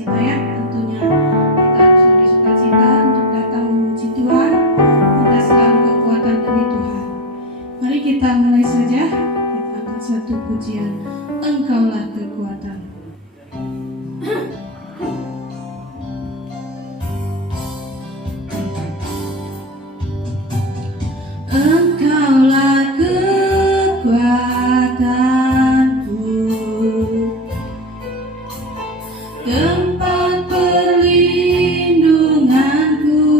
sukacita ya. Tentunya kita harus lebih sukacita untuk datang memuji Tuhan. Kita selalu kekuatan dari Tuhan. Mari kita mulai saja. Kita angkat satu pujian. Engkaulah kekuatan. Engkaulah kekuatanku, tempat perlindunganku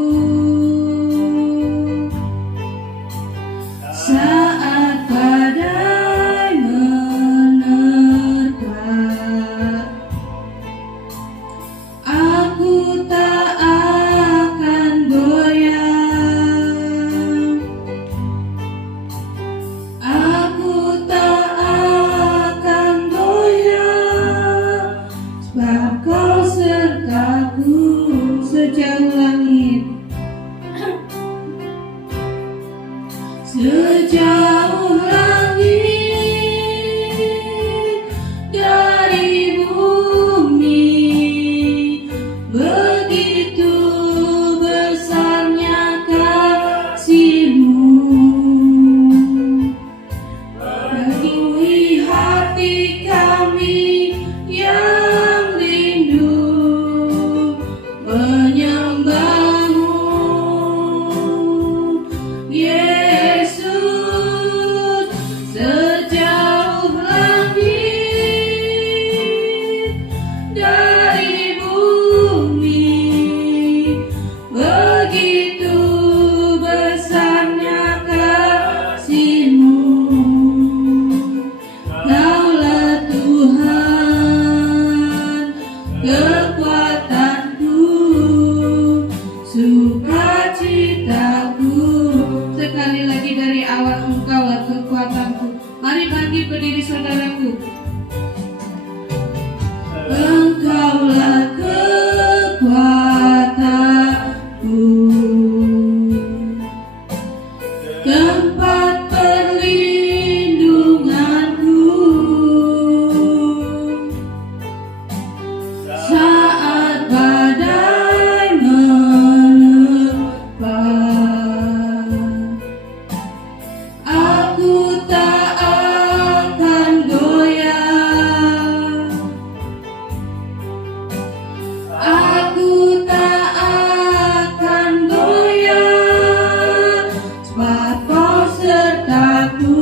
saat badai menerpa. Aku tak akan goyang, aku tak akan goyang, sebab Kau sertaku sejauh langit, sejauh langit dari bumi. Begitu besarnya kasih-Mu, penuhi hati kami yang rindu menyembah-Mu. Yesus, sejauh langit dari bumi, begitu besarnya kasih-Mu. Kaulah Tuhan, kekuatanku, sukacitaku. Sekali lagi dari awal, Engkaulah kekuatanku. Mari bangkit berdiri saudaraku. Engkaulah kekuatanku, tempat perlindunganku saat badai menerpa. Aku tak akan goyang, aku tak akan goyang, sebab Kau sertaku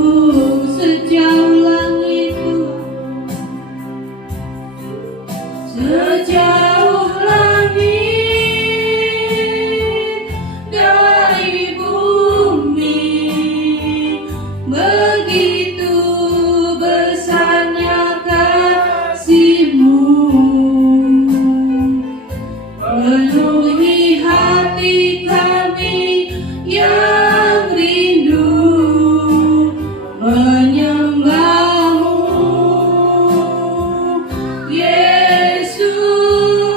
sejauh langit, sejauh langit dari bumi. Begitu besarnya kasih-Mu, penuhi hati kami yang rindu menyembah-Mu. Yesus,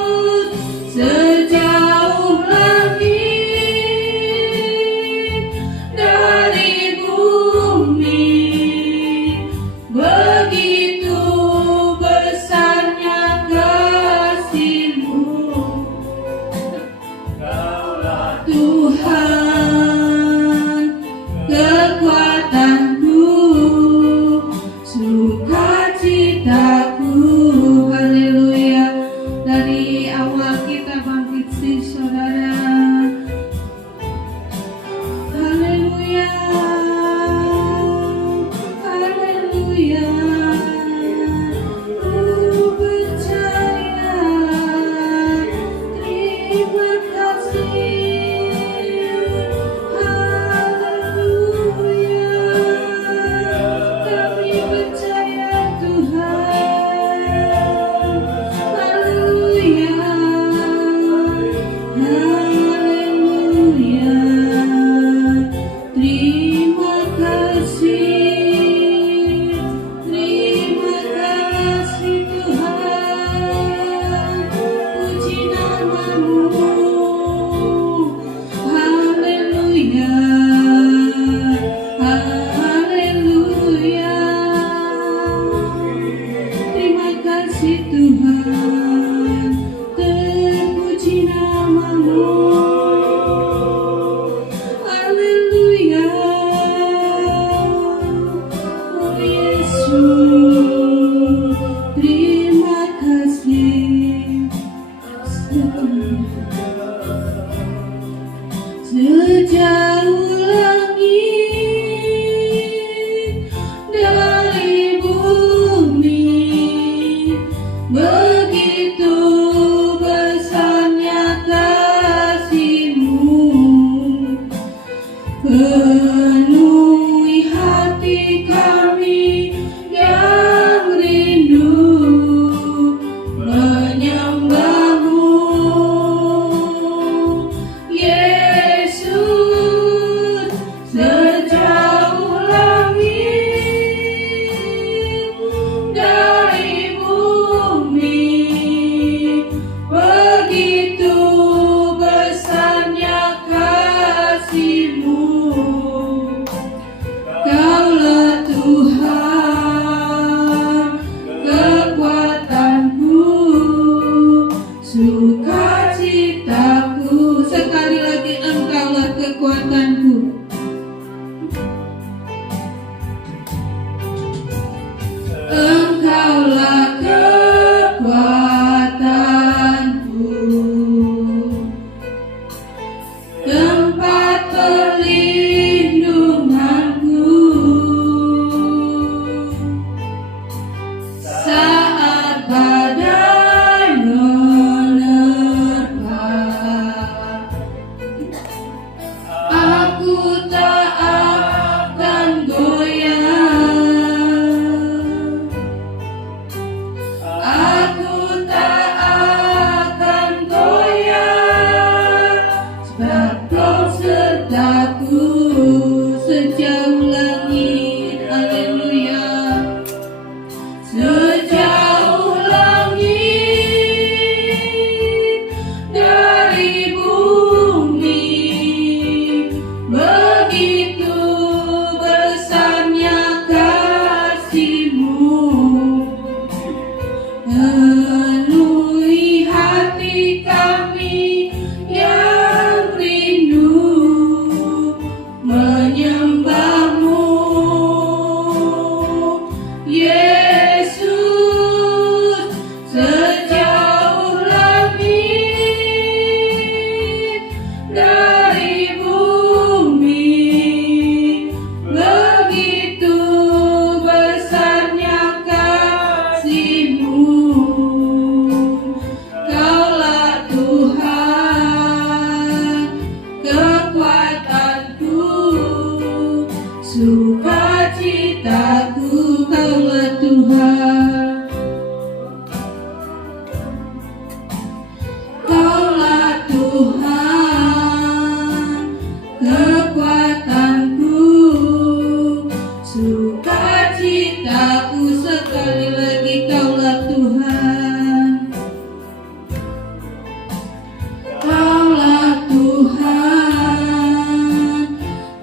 sukacitaku. Sekali lagi, Engkaulah kekuatanku. Engkaulah kekuatanku, tempat perlindunganku saat badai menerpa. Aku tak akan goyah, aku tak akan goyah, sebab Kau sertaku sejauh langit. Haleluya. Sejauh langit dari bumi, begitu besarnya kasih-Mu. Penuhi hati kami yang rindu menyembah-Mu, Yesus. Sejauh langit dari bumi, begitu besarnya kasih-Mu. Kaulah Tuhan, kekuatanku, sukacitaku. Kaulah Tuhan, Kaulah Tuhan, kekuatanku, sukacitaku. Sekali lagi, Kaulah Tuhan, Kaulah Tuhan,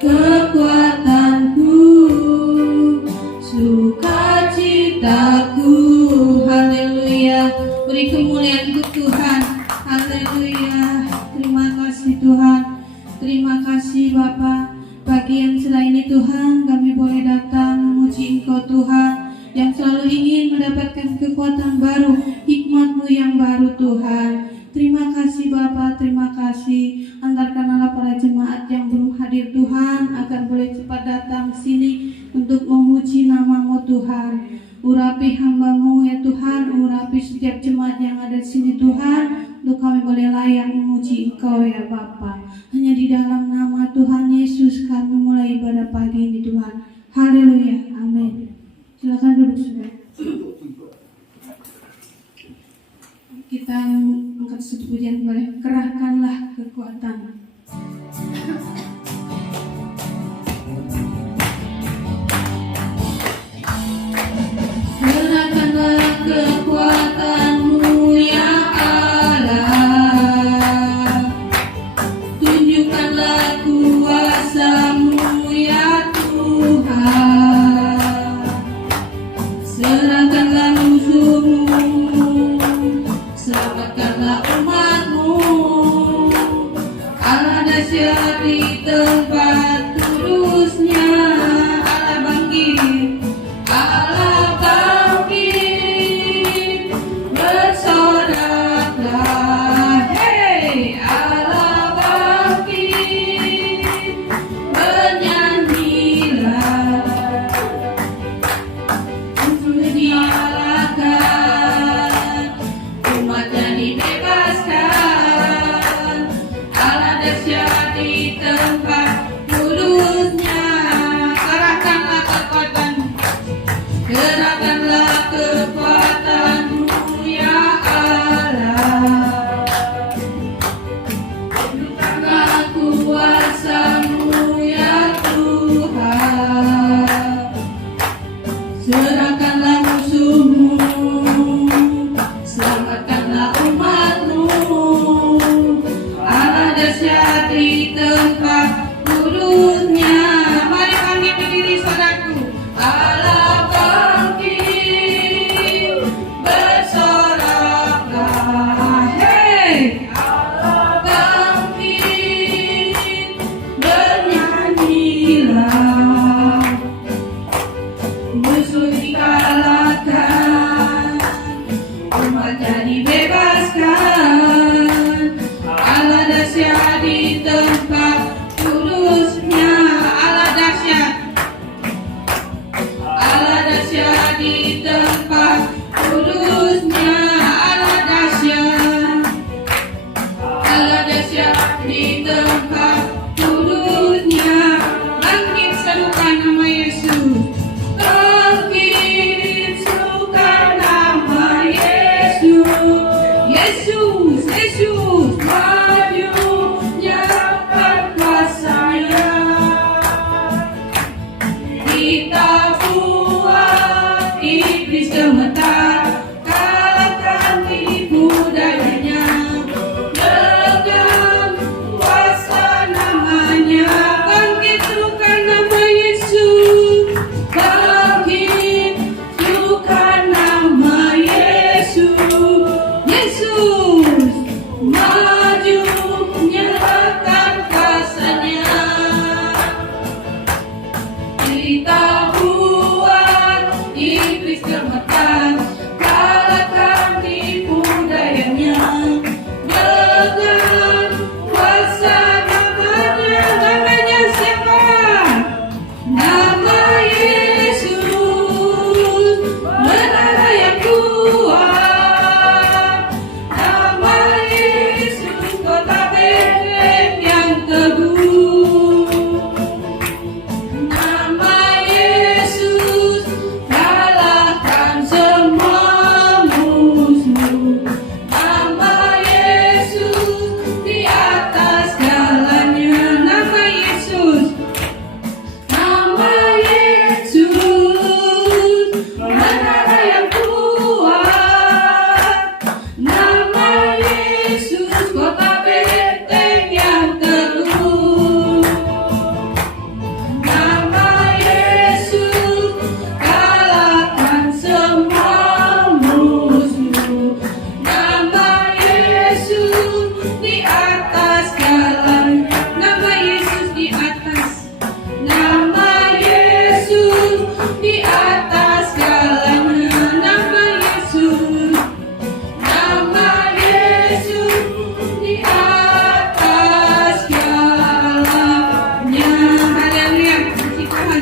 kekuatanku, sukacitaku. Haleluya. Beri kemuliaan untuk Tuhan. Haleluya. Terima kasih Tuhan. Terima kasih Bapa. Pagi yang cerah ini Tuhan, kami boleh datang memuji Engkau Tuhan, yang selalu ingin mendapatkan kekuatan baru, hikmat-Mu yang baru Tuhan. Terima kasih Bapa, terima kasih. Antarkanlah para jemaat yang belum hadir Tuhan, agar boleh cepat datang sini untuk memuji nama-Mu Tuhan. Urapi hamba-Mu ya Tuhan, urapi setiap jemaat yang ada di sini Tuhan, untuk kami boleh layak memuji Engkau ya Bapa. Hanya di dalam nama Tuhan Yesus kami mulai ibadah pagi ini Tuhan. Haleluya, amin. Silakan duduk saudara. Kita angkat satu pujian kembali. Kerahkanlah kekuatan. Kerahkanlah kekuatan-Mu ya Allah, tunjukkanlah kuasa-Mu ya Tuhan. Serahkanlah musuh-Mu, selamatkanlah umat-Mu. Allah dahsyat di tempat kudusnya, Allah bangkit, Allah bangkit, bersoraklah, hei, Allah bangkit, bernyanyilah, untuk dinyalakan, umatnya dibebaskan. Allah dahsyat di tempat Yesus, Yesus maju nyatakan kuasanya. Kita buat iblis gemetar, kalahkan tipu dayanya dengan kuasa namanya. Bangkitkan nama Yesus, bangkitkan nama Yesus. Yesus maju nyatakan kuasanya. Kita buat iblis gemetar, kalahkan tipu dayanya dengan kuasa namanya. Namanya siapa? Nama Yesus, menara yang kuat. Nama Yesus, kota Betlehem yang teguh. Nama Yesus, kalahkan semua musuh. Nama Yesus, di atas segalanya. Nama Yesus, nama Yesus, menara yang kuat. Nama Yesus, kota Betlehem yang teguh. Nama Yesus, kalahkan semua musuh. Nama Yesus, di atas segalanya. Nama Yesus di atas. Nama Yesus, di atas segalanya. Nama Yesus, nama Yesus, di atas segalanya. Haleluya, puji Tuhan.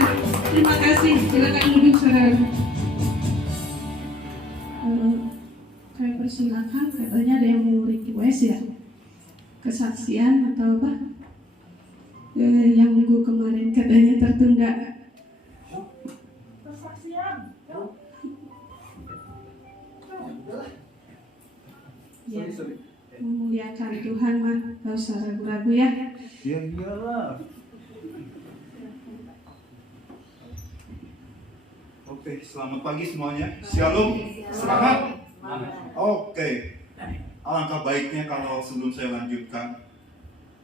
Terima kasih. Silakan duduk, saudara. Saya persilakan. Katanya ada yang mau request ya, kesaksian atau apa? Yang minggu kemarin katanya tertunda. Ya, memuliakan Tuhan mah, gak usah ragu-ragu ya. Ya iyalah. Oke, selamat pagi semuanya. Shalom. Semangat. Oke. Alangkah baiknya kalau sebelum saya lanjutkan,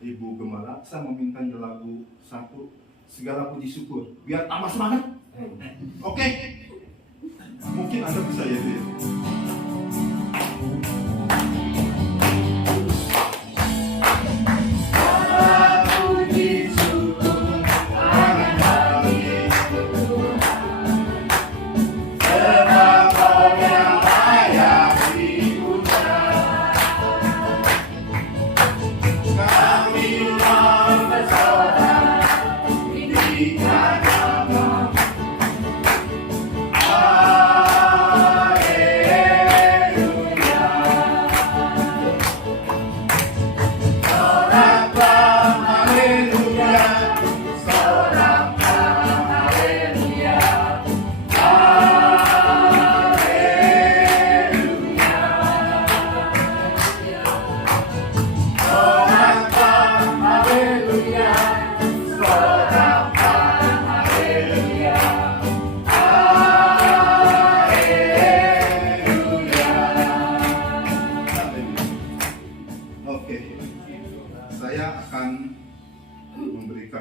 Ibu Gembala, saya meminta lagu satu, segala puji syukur, biar tambah semangat. Oke. Mungkin Anda bisa ya.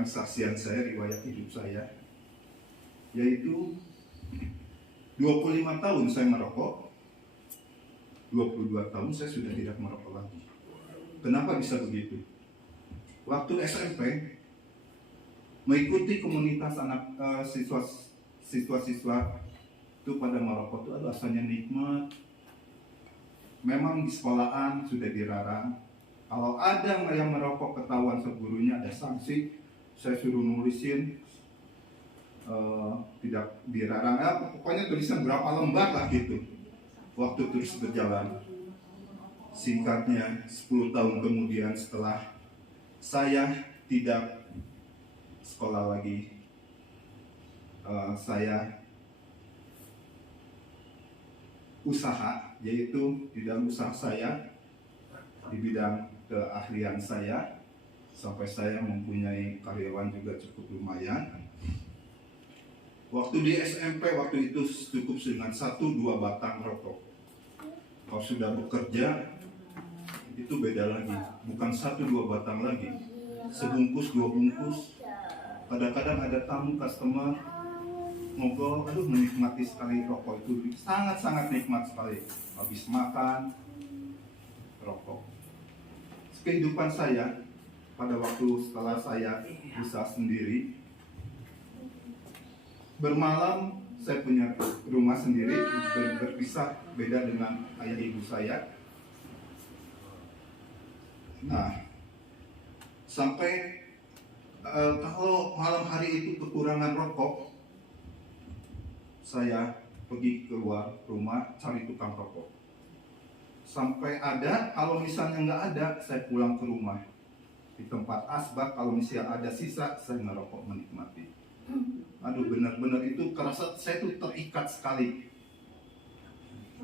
Kesaksian saya, riwayat hidup saya, yaitu 25 tahun saya merokok, 22 tahun saya sudah tidak merokok lagi. Kenapa bisa begitu? Waktu SMP mengikuti komunitas anak siswa-siswa itu pada merokok itu rasanya nikmat. Memang di sekolahan sudah dilarang. Kalau ada yang merokok ketahuan gurunya ada sanksi. Saya suruh nulisin tidak dilarang, pokoknya tulisan berapa lembar lah gitu. Waktu terus berjalan, singkatnya 10 tahun kemudian setelah saya tidak sekolah lagi, saya usaha, yaitu di dalam usaha saya di bidang keahlian saya, sampai saya mempunyai karyawan juga cukup lumayan. Waktu di SMP waktu itu cukup dengan 1-2 batang rokok. Kalau sudah bekerja itu beda lagi, bukan 1-2 batang lagi, sebungkus 2 bungkus. Kadang-kadang ada tamu customer ngobrol, aduh menikmati sekali rokok itu, sangat-sangat nikmat sekali. Habis makan rokok. Kehidupan saya pada waktu setelah saya usaha sendiri, bermalam saya punya rumah sendiri, berpisah, beda dengan ayah ibu saya. Nah, sampai kalau malam hari itu kekurangan rokok, saya pergi keluar rumah cari tukang rokok. Sampai ada, kalau misalnya nggak ada, saya pulang ke rumah. Di tempat asbak, kalau misalnya ada sisa, saya ngerokok menikmati. Aduh, benar-benar itu kerasa saya tuh terikat sekali.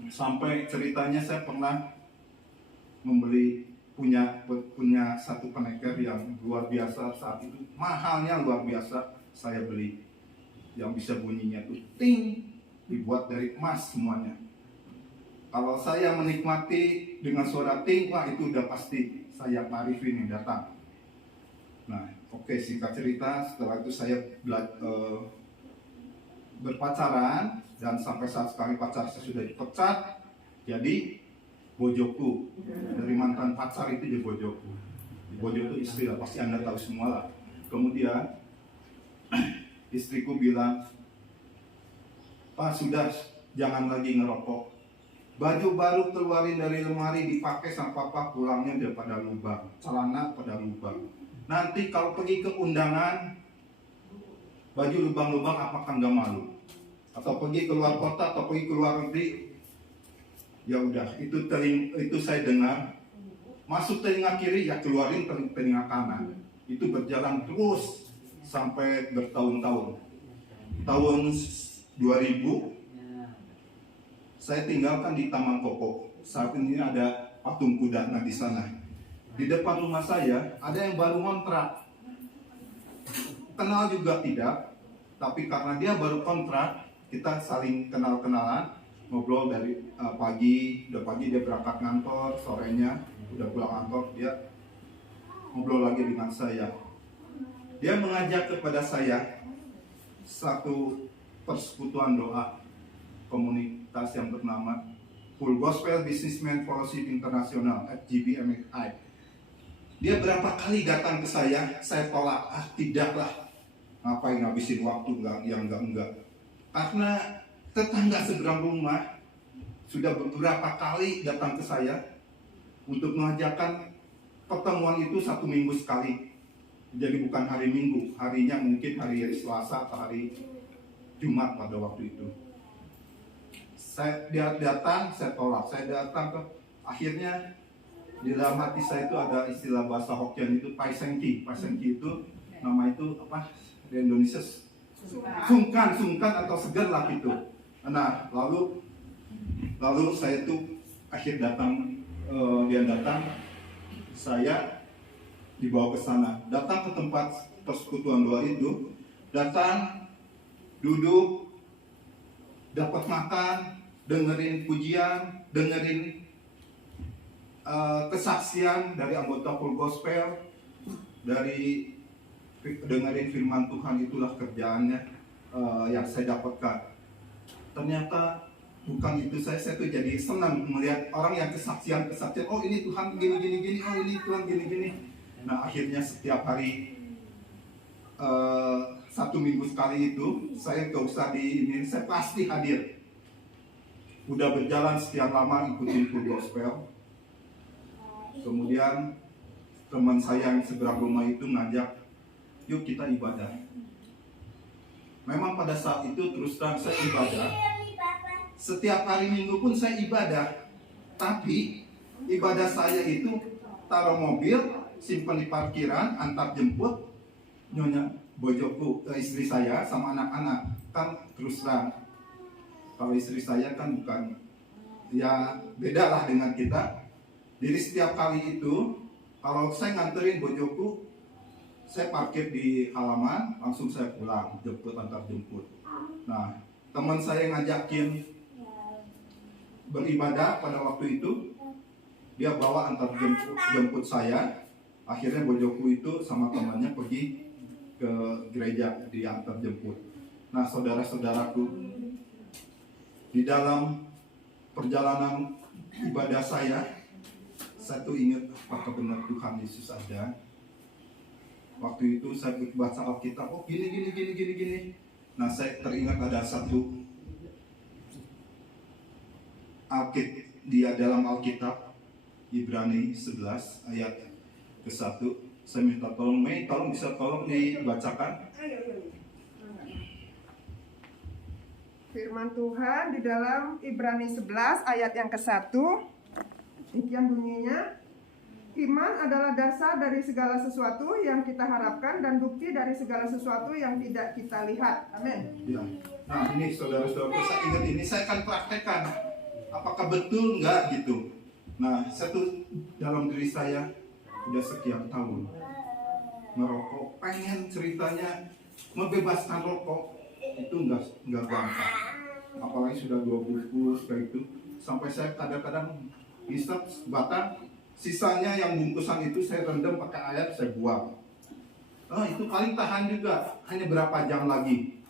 Sampai ceritanya saya pernah punya satu peneker yang luar biasa saat itu, mahalnya luar biasa. Saya beli yang bisa bunyinya tuh ting, dibuat dari emas semuanya. Kalau saya menikmati dengan suara ting, wah itu udah pasti saya Arifin yang datang. Nah, oke, singkat cerita, setelah itu saya berpacaran, dan sampai saat sekali pacar saya sudah dipecat, jadi bojoku dari mantan pacar itu jadi bojoku. Bojo itu istri lah, pasti Anda tahu semua lah. Kemudian istriku bilang, Pak sudah jangan lagi ngerokok. Baju baru keluarin dari lemari dipakai sama papa, pulangnya dia pada lubang, celana pada lubang. Nanti kalau pergi ke undangan, baju lubang-lubang apakah nggak malu? Atau pergi ke luar kota atau pergi ke luar negeri, ya udah itu saya dengar. Masuk telinga kiri ya keluarin telinga kanan. Itu berjalan terus sampai bertahun-tahun. Tahun 2000 saya tinggalkan di Taman Koko. Saat ini ada patung kuda di sana. Di depan rumah saya ada yang baru kontrak. Kenal juga tidak, tapi karena dia baru kontrak, kita saling kenal-kenalan, ngobrol dari pagi dia berangkat kantor, sorenya udah pulang kantor, dia ngobrol lagi dengan saya. Dia mengajak kepada saya satu persekutuan doa komunitas yang bernama Full Gospel Businessman Fellowship International (FGBMI). Dia berapa kali datang ke saya tolak, tidaklah, ngapain ngabisin waktu enggak. Karena tetangga seberang rumah sudah beberapa kali datang ke saya untuk mengajarkan pertemuan itu 1 minggu sekali. Jadi bukan hari Minggu, harinya mungkin hari Selasa atau hari Jumat pada waktu itu. Dia datang, saya tolak. Saya datang ke, akhirnya di dalam hati saya itu ada istilah bahasa Hokkien itu paisengki. Paisengki itu nama itu apa di Indonesia? Sungkan atau segar lah gitu. Nah, lalu saya itu dia datang, saya dibawa ke sana. Datang ke tempat persekutuan doa itu, datang, duduk, dapat makan, dengerin pujian, dengerin kesaksian dari anggota Full Gospel, dari dengerin firman Tuhan. Itulah kerjaannya yang saya dapatkan. Ternyata bukan itu, saya tuh jadi senang melihat orang yang kesaksian, oh ini Tuhan gini, oh ini Tuhan gini. Nah akhirnya setiap hari 1 minggu sekali itu, saya gak usah saya pasti hadir. Udah berjalan sekian lama ikutin Full Gospel. Kemudian teman saya yang seberang rumah itu ngajak, yuk kita ibadah. Memang pada saat itu terus terang saya ibadah. Setiap hari Minggu pun saya ibadah. Tapi ibadah saya itu taruh mobil, simpan di parkiran, antar jemput, nyonya bojoku, istri saya sama anak-anak. Kan terus terang, kalau istri saya kan bukan, ya beda lah dengan kita. Jadi setiap kali itu, kalau saya nganterin bojoku, saya parkir di halaman, langsung saya pulang, antar jemput. Nah, teman saya ngajakin beribadah pada waktu itu, dia bawa antar jemput saya. Akhirnya bojoku itu sama temannya pergi ke gereja diantar jemput. Nah, saudara-saudaraku, di dalam perjalanan ibadah saya tuh ingat apakah benar Tuhan Yesus ada. Waktu itu saya baca Alkitab, oh gini. Nah, saya teringat ada satu dalam Alkitab, Ibrani 11 ayat ke-1. Saya minta tolong Mei, bisa tolong dibacakan. Firman Tuhan di dalam Ibrani 11 ayat yang ke-1. Demikian bunyinya. Iman adalah dasar dari segala sesuatu yang kita harapkan dan bukti dari segala sesuatu yang tidak kita lihat. Amin. Ya. Nah, ini saudara-saudara, saya ingat ini, saya akan praktekkan. Apakah betul enggak gitu. Nah, satu dalam diri saya udah sekian tahun ngerokok, pengen ceritanya membebaskan rokok itu enggak gampang. Apalagi sudah 20 kayak itu, sampai saya kadang-kadang hisap batang, sisanya yang bungkusan itu saya rendam pakai air, saya buang. Itu paling tahan juga, hanya berapa jam lagi.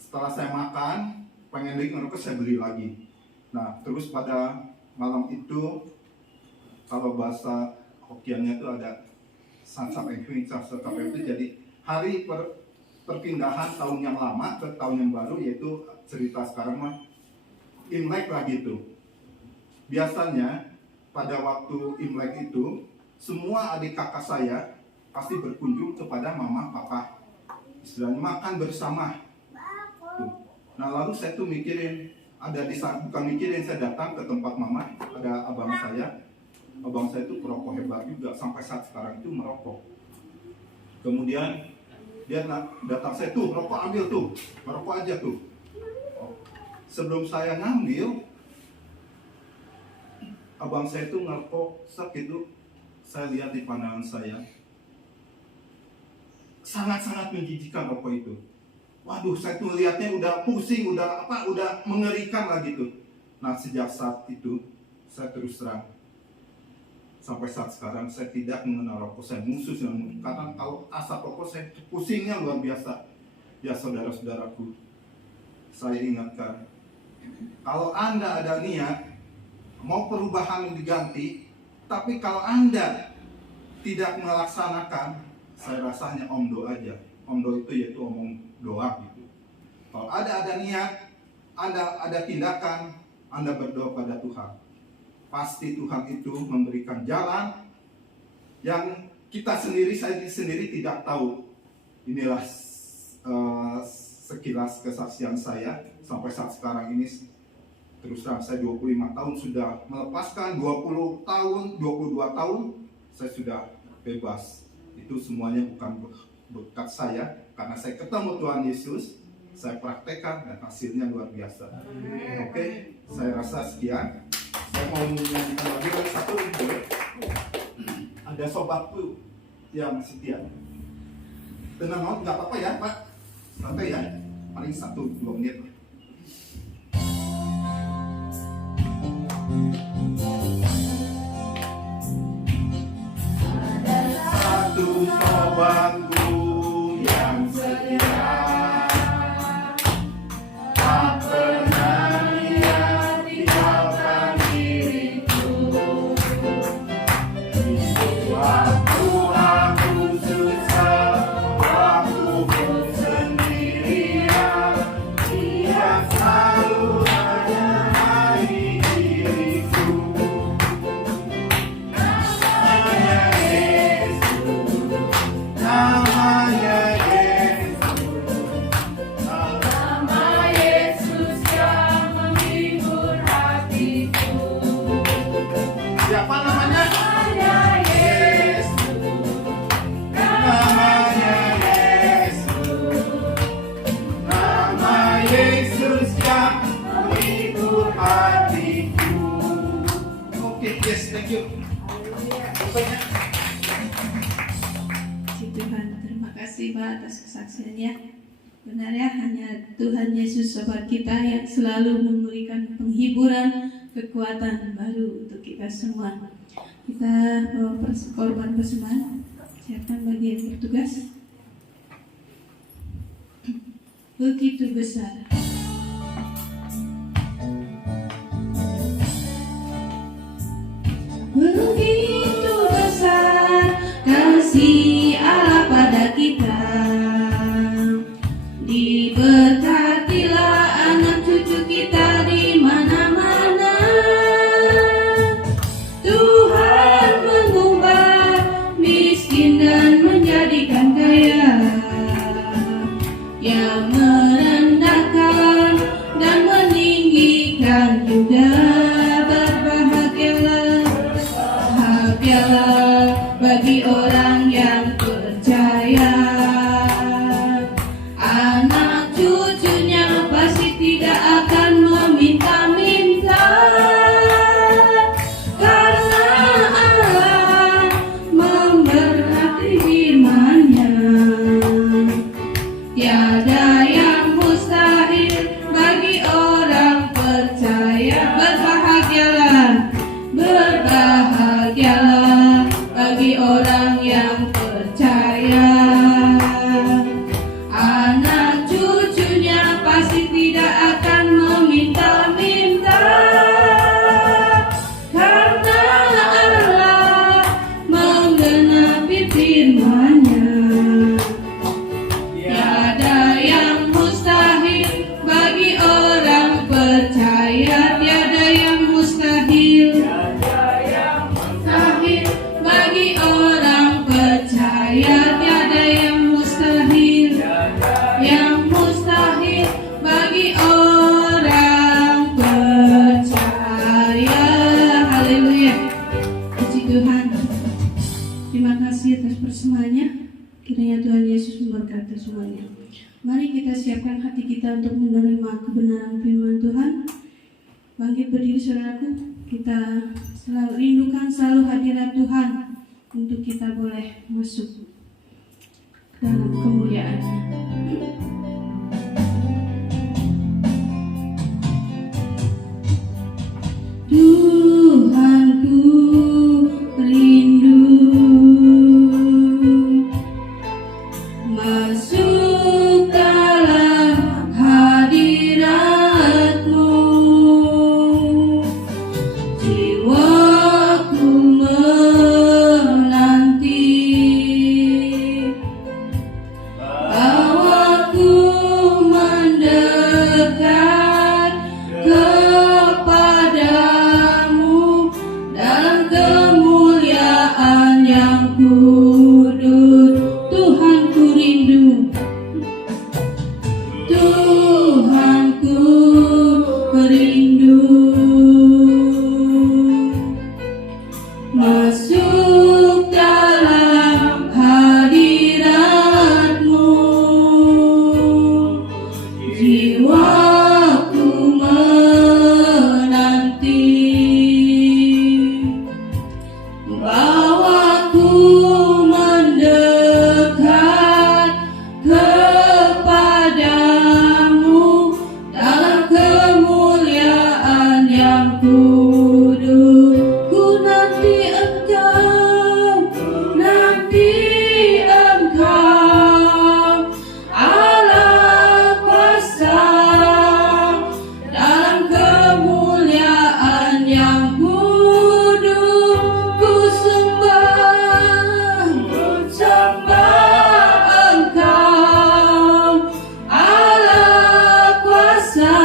Setelah saya makan, pengen lagi ngerokok, saya beli lagi. Nah, terus pada malam itu, kalau bahasa Hokiannya itu ada Sansap Engwing, itu jadi hari perpindahan tahun yang lama ke tahun yang baru, yaitu cerita sekarang mah Imlek lah gitu. Biasanya pada waktu Imlek itu semua adik kakak saya pasti berkunjung kepada mama papa, istilahnya makan bersama tuh. Nah, lalu saya tuh mikirin, bukan mikirin, saya datang ke tempat mama, ada abang saya itu perokok hebat juga, sampai saat sekarang itu merokok. Kemudian dia datang, saya tuh rokok, ambil tuh, merokok aja tuh. Sebelum saya ngambil, abang saya itu ngerokok, gitu. Saya lihat di pandangan saya, sangat-sangat menjijikan rokok itu. Waduh, saya tuh lihatnya udah pusing, udah mengerikan lah gitu. Nah, sejak saat itu, saya terus terang, sampai saat sekarang saya tidak mengenal rokok, saya musuh karena kalau asap rokok saya pusingnya luar biasa. Ya saudara-saudaraku, saya ingatkan, kalau Anda ada niat mau perubahan yang diganti, tapi kalau Anda tidak melaksanakan, saya rasanya omdo aja. Omdo itu yaitu omong doa gitu. Kalau ada niat, Anda ada tindakan, Anda berdoa pada Tuhan, pasti Tuhan itu memberikan jalan yang saya sendiri tidak tahu. Inilah sekilas kesaksian saya sampai saat sekarang ini. Terus terang, saya 25 tahun sudah melepaskan, 22 tahun saya sudah bebas. Itu semuanya bukan berkat saya, karena saya ketemu Tuhan Yesus, saya praktekkan dan hasilnya luar biasa. Oke, saya rasa sekian. Saya mau menyanyikan lagi satu, boleh? Ada sobatku yang setia. Tenang mau, nggak apa-apa ya Pak, santai ya, paling 1-2 menit. Satu sobatku yang setia, tak pernah dia tinggalkan diriku. Di waktu aku susah, waktu ku sendirian, dia selalu menemani diriku. Siapa namanya? Puji Tuhan, terima kasih Pak atas kesaksiannya. Benar ya, hanya Tuhan Yesus Bapa kita yang selalu memberikan penghiburan, kekuatan baru untuk kita semua. Kita bawa korban persembahan, siapkan bagi yang bertugas. Begitu besar. Begitu besar kasih Allah pada kita. Diberkatilah anak cucu kita di mana-mana. Tuhan mengubah miskin dan menjadikan kaya, yang merendahkan dan meninggikan juga. Berbahagialah bagi orang yang percaya. Anak cucunya pasti tidak akan meminta-minta, karena Allah memberkati firman-Nya. Tiada yang mustahil bagi orang percaya. Berbahagialah bagi orang yang percaya. Anak cucunya pasti tidak akan meminta-minta, karena Allah menggenapi firman-Nya. Tiada yang mustahil bagi orang percaya. Tiada yang mustahil bagi orang percaya. Tiada yang mustahil, yang mustahil bagi orang percaya. Haleluya, puji Tuhan. Terima kasih atas persembahannya. Kiranya Tuhan Yesus memberkati semuanya. Mari kita siapkan hati kita untuk menerima kebenaran firman Tuhan. Bangkit berdiri saudaraku. Kita selalu rindukan selalu hadirat Tuhan untuk kita boleh masuk dalam kemuliaan-Nya. Tuhanku rindu masuk dalam hadirat-Mu. Jiwaku menanti, bawaku mendekat kepadamu dalam kemuliaan yang kudus. Tuhanku rindu, Tuhanku rindu masuk dalam hadirat-Mu. Jiwaku menanti, bawaku mendekat kepadamu dalam kemuliaan yang kudus. Ku nanti Engkau, Allah kuasa dalam kemuliaan yang kudus. Ku sembah Engkau, Allah kuasa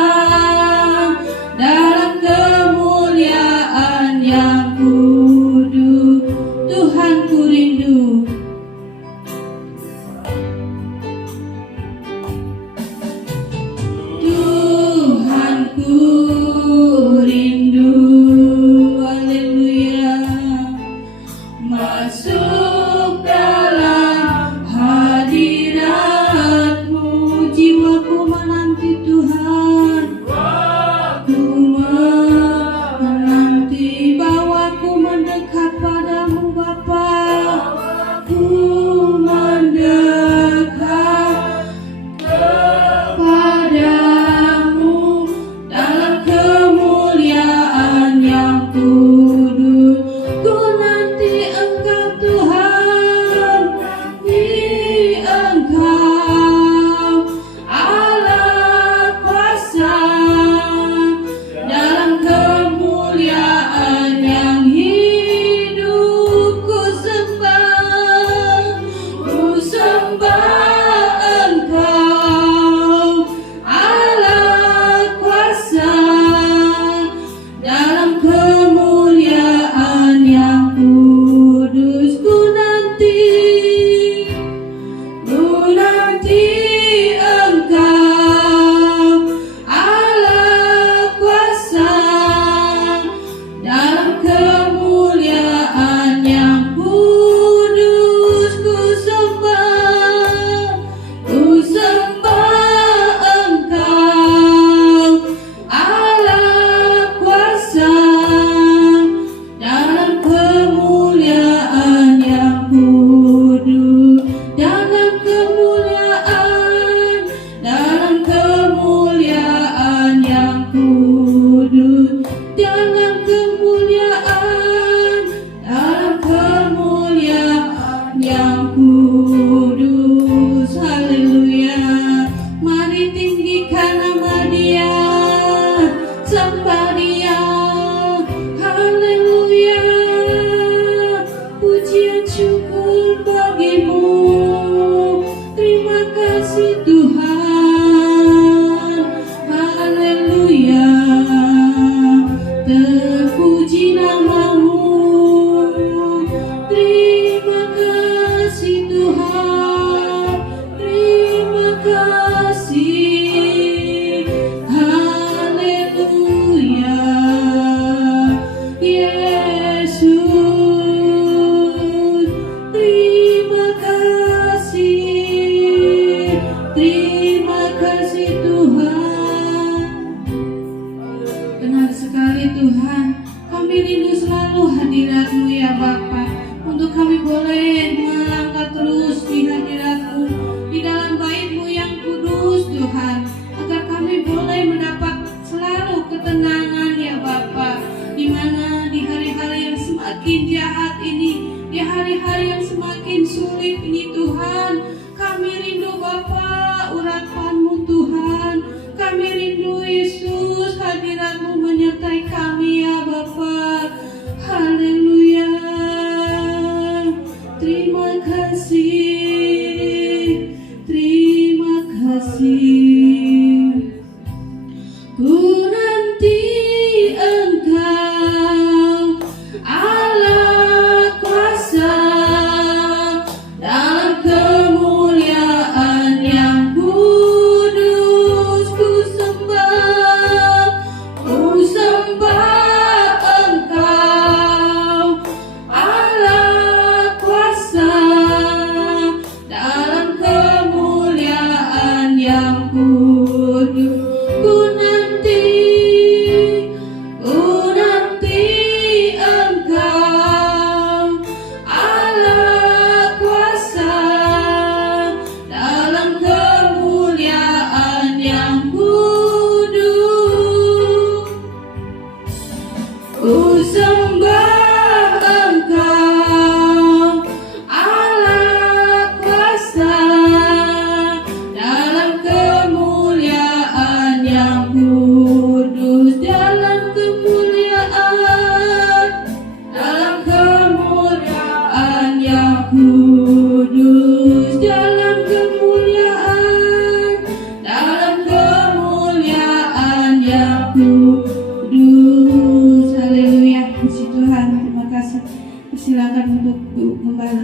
dalam kemuliaan yang kudus. Tuhanku rindu, Tuhanku rindu. Haleluya, masuk dalam hadirat-Mu. Jiwaku menanti Tuhan, ku menanti, bawaku mendekat padamu Bapa. bagimu. Terima kasih Tuhan. Haleluya. Terpuji namamu. Terima kasih Tuhan. Terima kasih. Haleluya. Yesus. Terima kasih. Terima kasih Tuhan. Benar sekali Tuhan, kami rindu selalu hadirat-Mu ya Bapa. Untuk kami boleh melangkah terus di hadirat-Mu, di dalam bait-Mu yang kudus Tuhan, agar kami boleh mendapat selalu ketenangan ya Bapa. Di mana di hari-hari yang semakin jahat ini, di hari-hari yang semakin sulit ini Tuhan, kami rindu Bapa urapan-Mu Tuhan. Kami rindu Yesus, hadirat-Mu menyertai kami ya Bapa. Haleluya. Terima kasih. Terima kasih. Ku nanti Engkau Allah kuasa dalam kemuliaan yang kudus. Ku sembah Engkau Allah kuasa dalam kemuliaan yang kudus. Ku nanti Engkau Allah kuasa dalam kemuliaan yang kudus. Ku sembah Engkau Allah kuasa dalam kemuliaan yang kudus. Dalam kemuliaan yang kudus. Dalam kemuliaan yang kudus. Haleluya, puji Tuhan. Terima kasih. Silakan untuk Bu Gembala.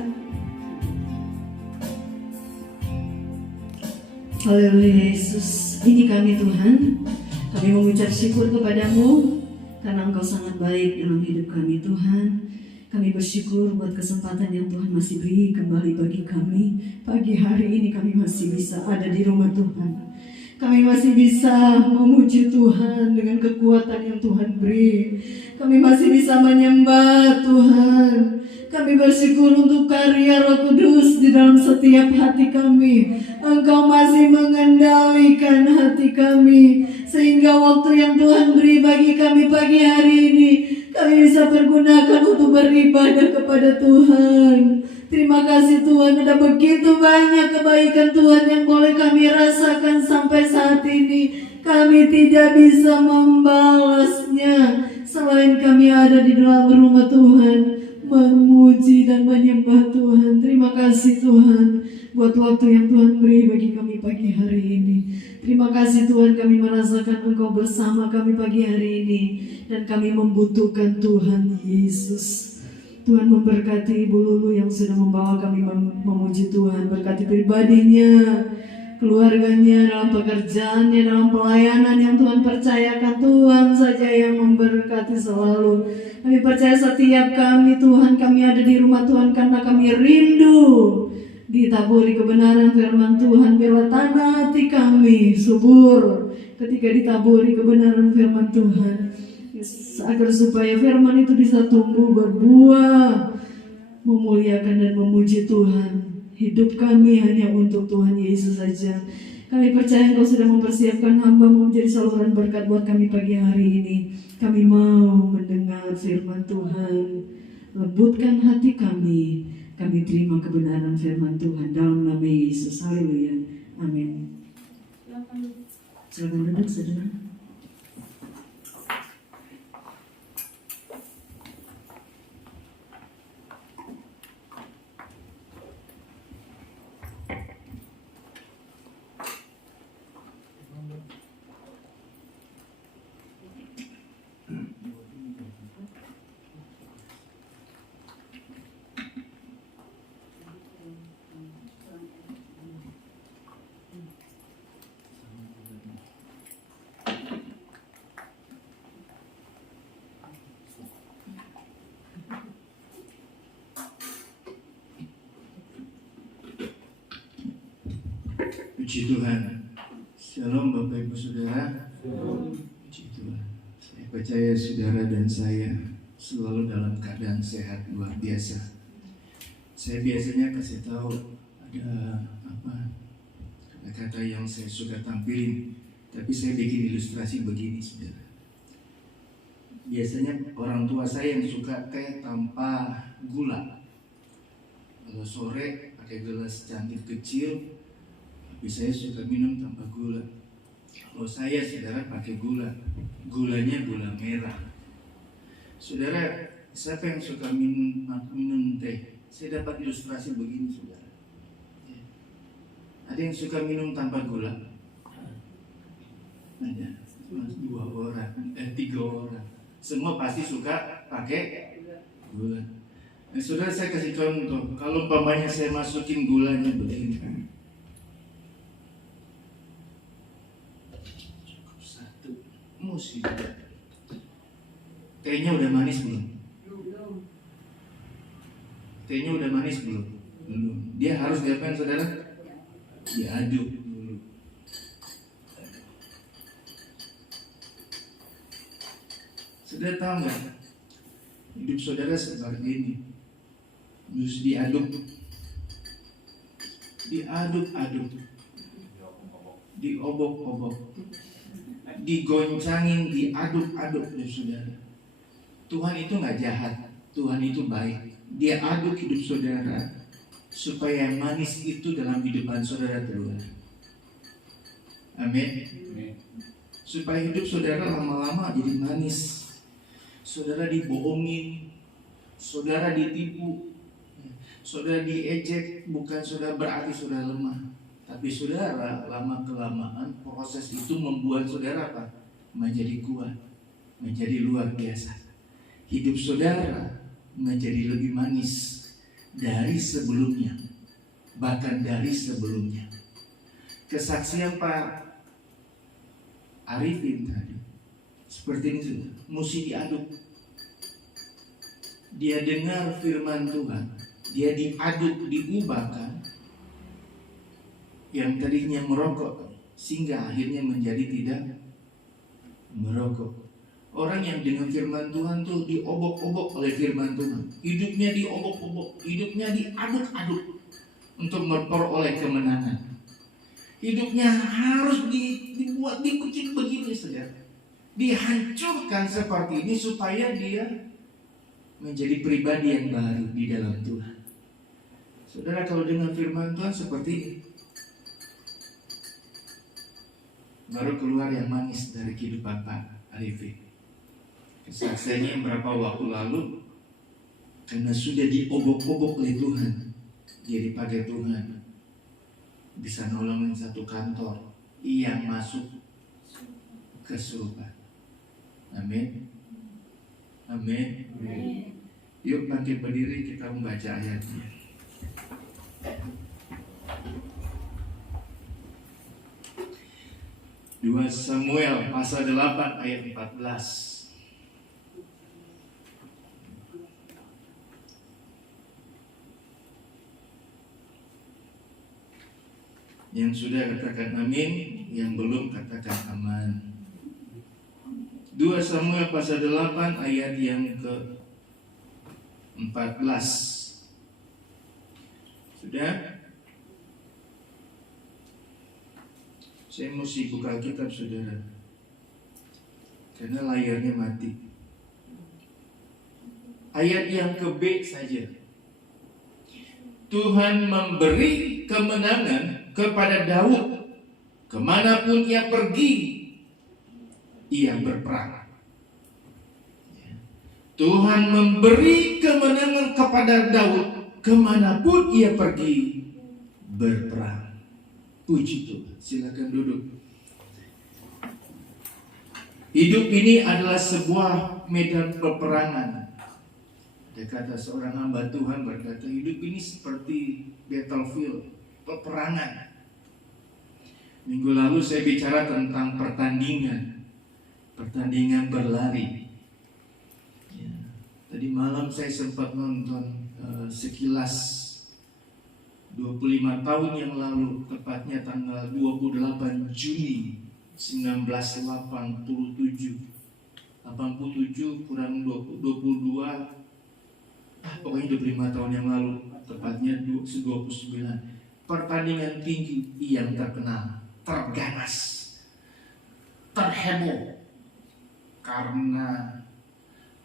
Haleluya Yesus, ini kami Tuhan. Kami mengucap syukur kepadamu karena Engkau sangat baik dalam hidup kami Tuhan. Kami bersyukur buat kesempatan yang Tuhan masih beri kembali bagi kami. Pagi hari ini kami masih bisa ada di rumah Tuhan. Kami masih bisa memuji Tuhan dengan kekuatan yang Tuhan beri. Kami masih bisa menyembah Tuhan. Kami bersyukur untuk karya Roh Kudus di dalam setiap hati kami. Engkau masih mengendalikan hati kami, sehingga waktu yang Tuhan beri bagi kami pagi hari ini, kami bisa pergunakan untuk beribadah kepada Tuhan. Terima kasih Tuhan, ada begitu banyak kebaikan Tuhan yang boleh kami rasakan sampai saat ini. Kami tidak bisa membalasnya selain kami ada di dalam rumah Tuhan, memuji dan menyembah Tuhan. Terima kasih Tuhan buat waktu yang Tuhan beri bagi kami pagi hari ini. Terima kasih Tuhan, kami merasakan Engkau bersama kami pagi hari ini, dan kami membutuhkan Tuhan Yesus. Tuhan memberkati Ibu Lulu yang sudah membawa kami memuji Tuhan. Berkati pribadinya, keluarganya, dalam pekerjaannya, dalam pelayanan yang Tuhan percayakan. Tuhan saja yang memberkati selalu. Kami percaya setiap kami Tuhan, kami ada di rumah Tuhan karena kami rindu ditaburi kebenaran firman Tuhan. Biarlah tanah hati kami subur ketika ditaburi kebenaran firman Tuhan, agar supaya firman itu bisa tumbuh berbuah, memuliakan dan memuji Tuhan. Hidup kami hanya untuk Tuhan Yesus saja. Kami percaya Engkau sudah mempersiapkan hamba-Mu menjadi saluran berkat buat kami pagi hari ini. Kami mau mendengar firman Tuhan. Lembutkan hati kami. Kami terima kebenaran firman Tuhan dalam nama Yesus. Haleluya. Amin. Silakan duduk saudara. Puji Tuhan. Shalom Bapak Ibu Saudara. Puji Tuhan. Saya percaya saudara dan saya selalu dalam keadaan sehat luar biasa. Saya biasanya kasih tahu ada kata-kata yang saya suka tampilin, tapi saya bikin ilustrasi begini saudara. Biasanya orang tua saya yang suka teh tanpa gula. Kalau sore pakai gelas cantik kecil, tapi saya suka minum tanpa gula. Kalau saya saudara pakai gula, gulanya gula merah. Saudara, siapa yang suka minum teh? Saya dapat ilustrasi begini saudara. Ada yang suka minum tanpa gula? Ada, 2 orang, 3 orang. Semua pasti suka pakai gula. Nah, saudara saya kasih contoh, kalau umpamanya saya masukin gulanya begini. Musik. Tehnya udah manis belum? Tehnya udah manis belum? Belum. Dia harus diapain saudara? Diaduk dulu. Saudara tahu nggak? Hidup saudara seperti ini. Harus diaduk. Diaduk-aduk. Diobok-obok. Digoncangin, diaduk-aduk oleh saudara. Tuhan itu nggak jahat, Tuhan itu baik. Dia aduk hidup saudara supaya yang manis itu dalam kehidupan saudara keluar. Amin. Supaya hidup saudara lama-lama jadi manis. Saudara dibohongin, saudara ditipu, saudara diejek, bukan saudara berarti saudara lemah. Tapi saudara, lama-kelamaan proses itu membuat saudara apa? Menjadi kuat, menjadi luar biasa. Hidup saudara menjadi lebih manis dari sebelumnya, bahkan dari sebelumnya. Kesaksian Pak Arifin tadi seperti ini sudah, mesti diaduk. Dia dengar firman Tuhan, dia diaduk, diubahkan. Yang tadinya merokok sehingga akhirnya menjadi tidak merokok. Orang yang dengan firman Tuhan tuh diobok-obok oleh firman Tuhan. Hidupnya diobok-obok, hidupnya diaduk-aduk untuk memperoleh kemenangan. Hidupnya harus dibuat dikucing begini saudara. Dihancurkan seperti ini supaya dia menjadi pribadi yang baru di dalam Tuhan. Saudara, kalau dengan firman Tuhan seperti ini, baru keluar yang manis dari kehidupan Pak Arifin. Kesaksiannya berapa waktu lalu, karena sudah diobok-obok oleh Tuhan, dia dipakai Tuhan, bisa nolongin satu kantor yang masuk ke surga. Amin. Amin. Yuk bangkit berdiri, kita membaca ayatnya. 2 Samuel pasal 8 ayat 14. Yang sudah katakan amin, yang belum katakan aman. 2 Samuel pasal 8 ayat yang ke-14. Sudah? Saya mesti buka kitab saudara, karena layarnya mati. Ayat yang ke-B saja. Tuhan memberi kemenangan kepada Daud. Kemanapun ia pergi, ia berperang. Tuhan memberi kemenangan kepada Daud. Kemanapun ia pergi, berperang. Puji Tuhan, silakan duduk. Hidup ini adalah sebuah medan peperangan. Ada kata seorang hamba Tuhan berkata, hidup ini seperti battlefield, peperangan. Minggu lalu saya bicara tentang pertandingan berlari. Tadi malam saya sempat nonton sekilas 2 25 tahun yang lalu, tepatnya tanggal 28 Juni 1987. 87 kurang 22, pokoknya 25 tahun yang lalu, tepatnya 29. Pertandingan tinju yang terkenal, terganas, terheboh karena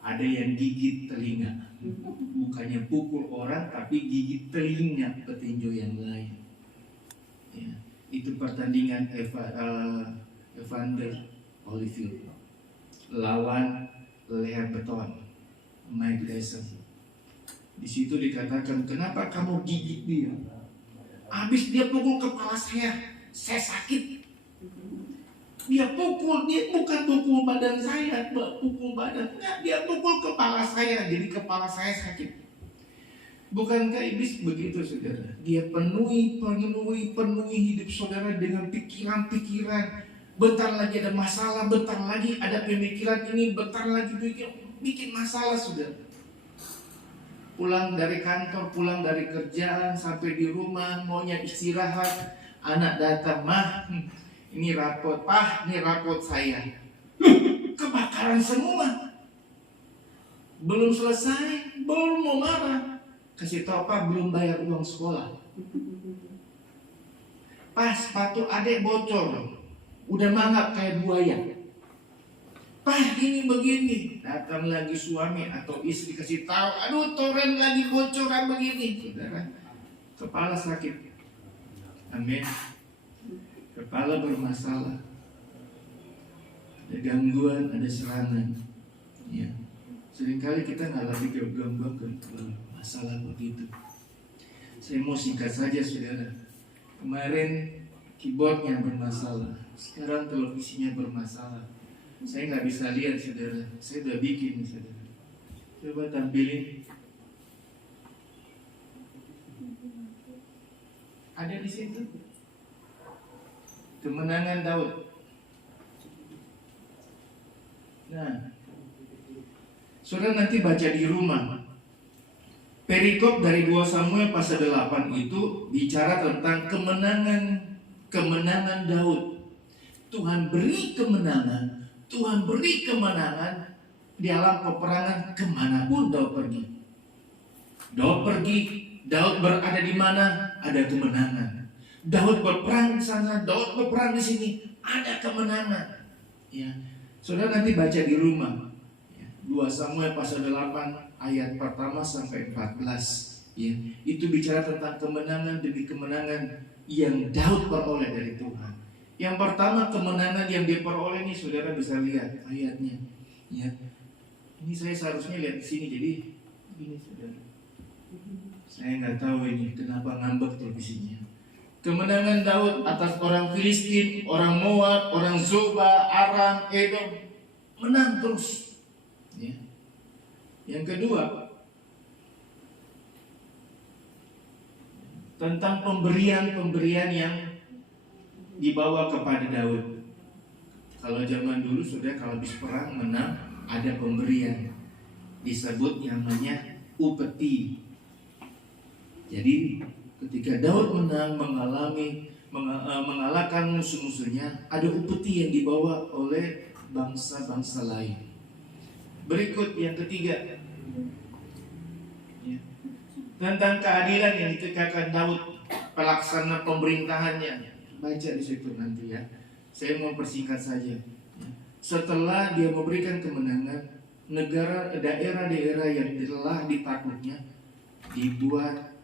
ada yang gigit telinga. Bukannya pukul orang, tapi gigit telinga petinju yang lain. Ya, itu pertandingan Evander Holyfield lawan leher beton Mike Tyson. Di situ dikatakan, kenapa kamu gigit dia? Habis dia pukul kepala saya sakit. Dia pukul, dia bukan pukul badan saya, pukul badan, enggak, dia pukul kepala saya, jadi kepala saya sakit. Bukankah iblis begitu, saudara? Dia penuhi hidup saudara dengan pikiran-pikiran. Bentar lagi ada masalah, bentar lagi ada pemikiran ini, bentar lagi bikin masalah, saudara. Pulang dari kantor, pulang dari kerjaan, sampai di rumah, maunya istirahat, anak datang, mah, ini rapot, Pak, ini rapot saya. Kebakaran semua. Belum selesai, belum mau marah. Kasih tau Pak, belum bayar uang sekolah. Pak, sepatu adik bocor. Udah mangap kayak buaya. Pak, ini begini. Datang lagi suami atau istri kasih tahu, aduh toren lagi bocoran begini. Saudara, kepala sakit. Amin. Kepala bermasalah, ada gangguan, ada serangan. Ya, seringkali kita ngalami gangguan masalah begitu. Saya mau singkat saja, saudara. Kemarin keyboardnya bermasalah, sekarang televisinya bermasalah. Saya nggak bisa lihat, saudara. Saya udah bikin, saudara. Coba tampilin. Ada di situ. Kemenangan Daud. Nah, saudara nanti baca di rumah. Perikop dari 2 Samuel pasal 8 itu bicara tentang kemenangan Daud. Tuhan beri kemenangan, Tuhan beri kemenangan di alam peperangan kemanapun Daud pergi. Daud berada di mana, ada kemenangan. Daud berperang di sana, Daud berperang di sini, ada kemenangan. Ya, saudara nanti baca di rumah. 2 Samuel pasal 8 ayat pertama sampai 14. Ya, itu bicara tentang kemenangan demi kemenangan yang Daud peroleh dari Tuhan. Yang pertama, kemenangan yang diperoleh ini, saudara bisa lihat ayatnya. Ya, ini saya seharusnya lihat di sini, jadi ini saudara. Saya nggak tahu ini kenapa ngambek televisinya. Kemenangan Daud atas orang Filistin, orang Moab, orang Zoba, Aram, Edom, menang terus. Ya. Yang kedua, tentang pemberian yang dibawa kepada Daud. Kalau zaman dulu, sudah kalau habis perang menang, ada pemberian, disebut namanya upeti. Jadi ketika Daud menang, mengalahkan musuh-musuhnya, ada upeti yang dibawa oleh bangsa-bangsa lain. Berikut yang ketiga, ya, tentang keadilan yang ditegakkan Daud, pelaksana pemerintahannya. Baca di situ nanti ya. Saya mau persingkat saja. Ya. Setelah dia memberikan kemenangan, daerah-daerah yang telah ditakluknya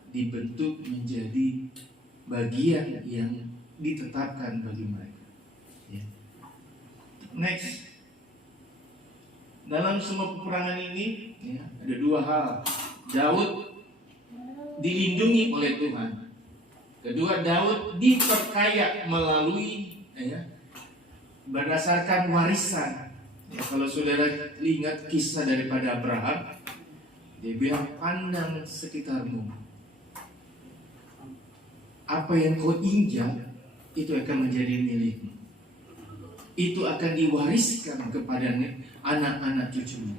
dibentuk menjadi bagian yang ditetapkan bagi mereka. Ya. Next, dalam semua peperangan ini ya, ada 2 hal. Daud dilindungi oleh Tuhan. Kedua, Daud diperkaya melalui berdasarkan warisan. Ya, kalau saudara ingat kisah daripada Abraham, dia bilang, pandang sekitarmu. Apa yang kau injak itu akan menjadi milikmu. Itu akan diwariskan kepada anak-anak cucumu.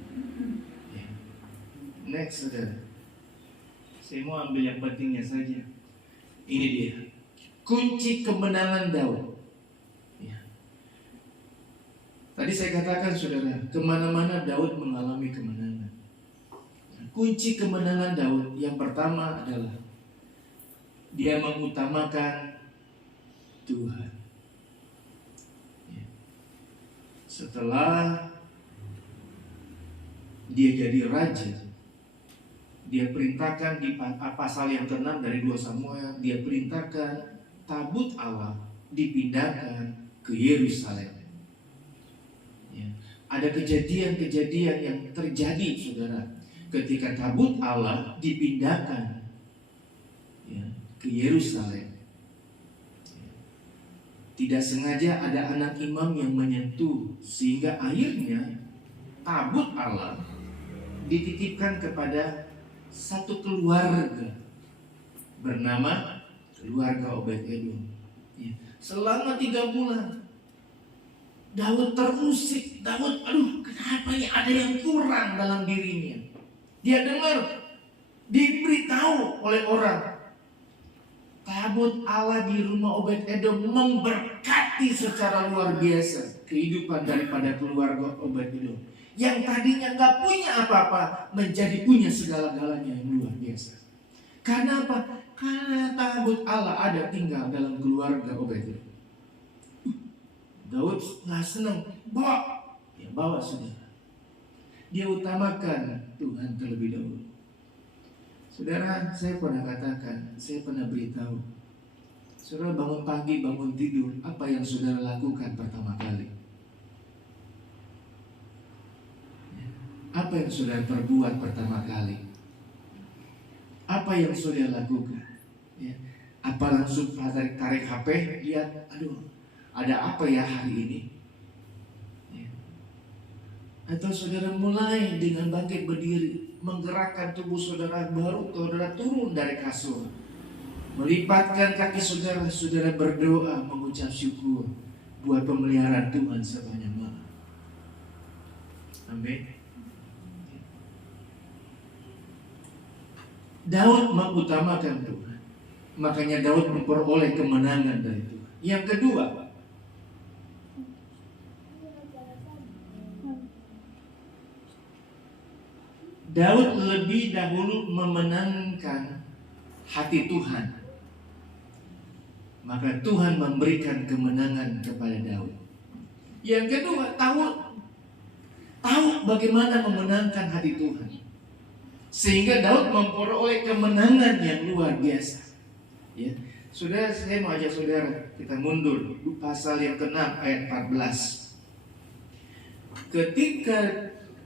Next, saudara. Saya mau ambil yang pentingnya saja. Ini dia kunci kemenangan Daud. Ya. Tadi saya katakan saudara, kemana-mana Daud mengalami kemenangan. Kunci kemenangan Daud yang pertama adalah dia mengutamakan Tuhan. Ya. Setelah dia jadi raja, dia perintahkan di pasal yang ke-6 dari 2 Samuel, dia perintahkan tabut Allah dipindahkan ke Yerusalem. Ya. Ada kejadian-kejadian yang terjadi saudara ketika tabut Allah dipindahkan ya, ke Yerusalem. Ya. Tidak sengaja ada anak imam yang menyentuh, sehingga akhirnya tabut Allah dititipkan kepada satu keluarga bernama keluarga Obed-Edom. Ya. Selama 3 bulan Daud terusik. Daud, aduh kenapa ya ada yang kurang dalam dirinya. Dia dengar, diberitahu oleh orang, tabut Allah di rumah Obed-Edom memberkati secara luar biasa kehidupan daripada keluarga Obed-Edom. Yang tadinya gak punya apa-apa menjadi punya segala-galanya yang luar biasa. Karena apa? Karena tabut Allah ada tinggal dalam keluarga Obed-Edom. Daud gak senang, bawa saudara. Dia utamakan Tuhan terlebih dahulu. Saudara, saya pernah katakan, saya pernah beritahu, saudara bangun pagi, bangun tidur, apa yang saudara lakukan pertama kali? Apa yang saudara perbuat pertama kali? Apa yang saudara lakukan? Ya. Apa langsung tarik HP, lihat, aduh, ada apa ya hari ini? Ya. Atau saudara mulai dengan bangkit berdiri, menggerakkan tubuh saudara, baru saudara turun dari kasur, melipatkan kaki saudara, saudara berdoa, mengucap syukur buat pemeliharaan Tuhan sepanjang malam. Amin. Daud mengutamakan Tuhan, makanya Daud memperoleh kemenangan dari Tuhan. Yang kedua, Daud lebih dahulu memenangkan hati Tuhan, maka Tuhan memberikan kemenangan kepada Daud. Yang kedua, tahu bagaimana memenangkan hati Tuhan, sehingga Daud memperoleh kemenangan yang luar biasa. Ya, saudara, saya mau ajak saudara kita mundur pasal yang ke-6 ayat 14. Ketika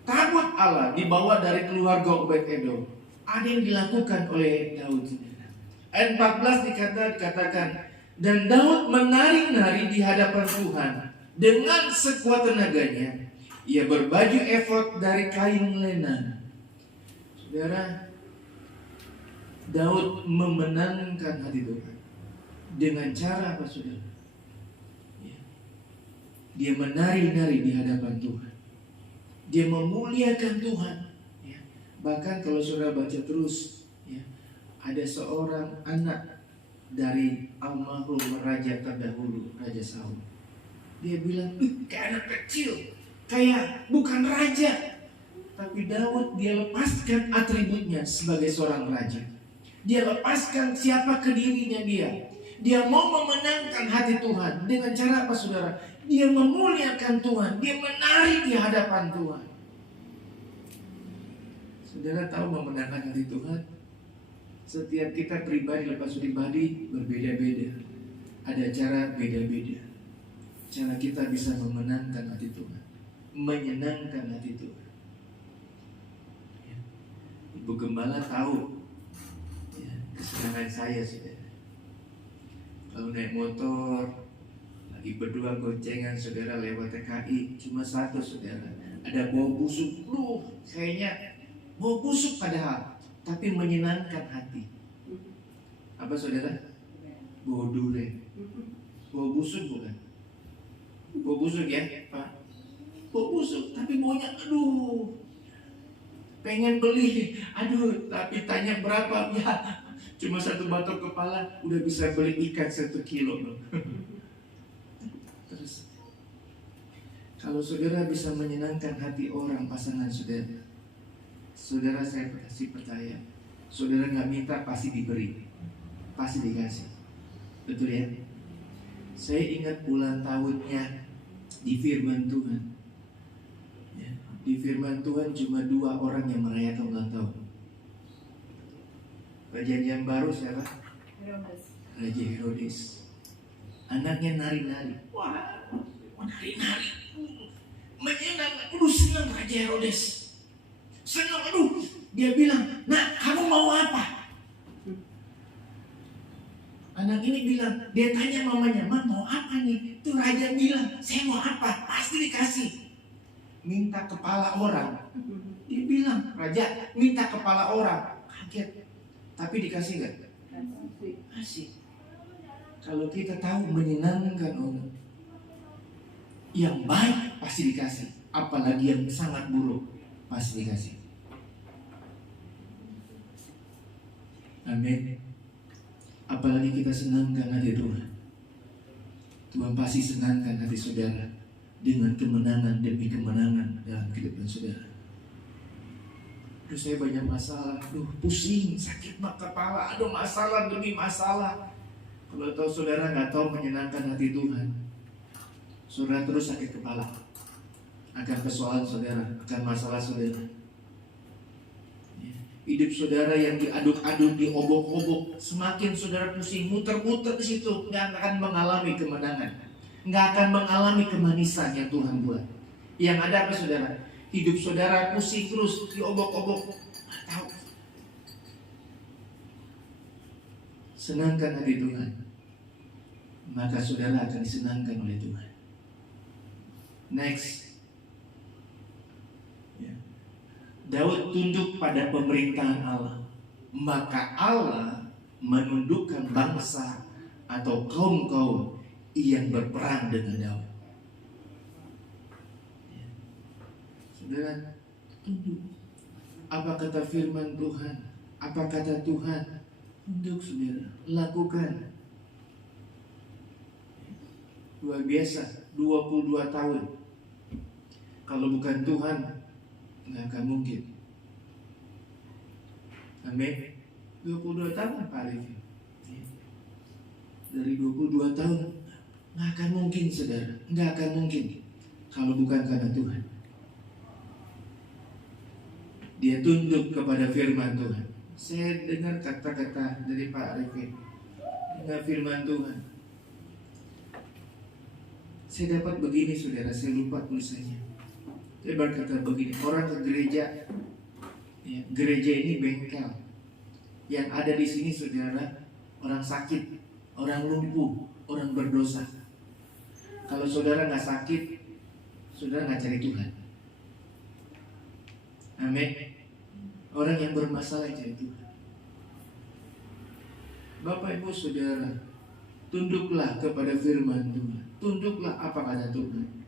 tabut Allah dibawa dari keluarga Obed-Edom, ada yang dilakukan oleh Daud. Ayat 14 dikatakan, dan Daud menari-nari di hadapan Tuhan dengan sekuat tenaganya. Ia berbaju efod dari kain lenan. Saudara, Daud memenangkan hati Tuhan dengan cara apa saudara? Ya. Dia menari-nari di hadapan Tuhan. Dia memuliakan Tuhan. Ya. Bahkan kalau saudara baca terus, ya, ada seorang anak dari almarhum raja terdahulu, Raja Saul. Dia bilang, kayak anak kecil, kayak bukan raja. Tapi Daud, dia lepaskan atributnya sebagai seorang raja. Dia lepaskan siapa ke dirinya dia. Dia mau memenangkan hati Tuhan. Dengan cara apa saudara? Dia memuliakan Tuhan. Dia menari di hadapan Tuhan. Saudara tahu memenangkan hati Tuhan? Setiap kita pribadi lepas pribadi berbeda-beda. Ada cara beda-beda. Cara kita bisa memenangkan hati Tuhan, menyenangkan hati Tuhan. Ibu Gembala tahu ya, kesenangan saya saudara. Kalau naik motor, lagi berdua goncengan saudara lewat TKI, cuma satu saudara, ada bau busuk, kayaknya bau busuk padahal, tapi menyenangkan hati. Apa saudara? Bau durian. Bau busuk bukan? Bau busuk ya Pak? Bau busuk, tapi baunya pengen beli, tapi tanya berapa, ya Cuma 1 batok kepala udah bisa beli ikan 1 kilo loh. Terus kalau saudara bisa menyenangkan hati orang, pasangan saudara, saudara saya pasti percaya, saudara nggak minta pasti diberi, pasti dikasih. Betul ya? Saya ingat bulan tahunnya di firman Tuhan. Ya, di firman Tuhan cuma 2 orang yang merayakan ulang tahun. Perjanjian baru siapa? Raja Herodes. Anaknya nari-nari. Wah, nari-nari. Menyenangkan. Aduh, senang Raja Herodes. Senang, aduh. Dia bilang, "Nak, kamu mau apa?" Anak ini bilang, dia tanya mamanya, "Ma, mau apa nih?" Tuh raja bilang, "Saya mau apa?" Pasti dikasih. Minta kepala orang. Dia bilang, "Raja, minta kepala orang." Kaget. Tapi dikasih gak? Kasih. Kalau kita tahu menyenangkan orang, yang baik pasti dikasih. Apalagi yang sangat buruk pasti dikasih. Amin. Apalagi kita senangkan hati Tuhan. Tuhan pasti senangkan hati saudara dengan kemenangan demi kemenangan dalam kehidupan saudara. Aduh, saya banyak masalah, aduh pusing, sakit kepala, aduh masalah demi masalah. Kalau tahu saudara nggak tahu menyenangkan hati Tuhan, saudara terus sakit kepala akan persoalan saudara, akan masalah saudara. Hidup saudara yang diaduk-aduk, diobok-obok, semakin saudara pusing, muter-muter di situ, nggak akan mengalami kemenangan, nggak akan mengalami kemanisan yang Tuhan buat. Yang ada apa saudara? Hidup saudara pusing terus, diobok-obok, nggak tahu. Senangkan hati Tuhan, maka saudara akan disenangkan oleh Tuhan. Next, Daud tunduk pada pemerintahan Allah, maka Allah menundukkan bangsa atau kaum-kaum yang berperang dengan Daud. Saudara, tunduk. Apa kata firman Tuhan? Apa kata Tuhan? Tunduk saudara, lakukan. Luar biasa, 22 tahun. Kalau bukan Tuhan, nggak akan mungkin. Amin. 22 tahun Pak Arif. Dari 22 tahun nggak akan mungkin saudara, nggak akan mungkin kalau bukan karena Tuhan. Dia tunduk kepada firman Tuhan. Saya dengar kata-kata dari Pak Arifin, dengar firman Tuhan. Saya dapat begini saudara, saya lupa tulisannya. Dia berkata begini, orang ke gereja, ya, gereja ini bengkel. Yang ada di sini saudara, orang sakit, orang lumpuh, orang berdosa. Kalau saudara nggak sakit, saudara nggak cari Tuhan. Amin. Orang yang bermasalah cari Tuhan. Bapak Ibu Saudara, tunduklah kepada firman Tuhan. Tunduklah apa kata Tuhan.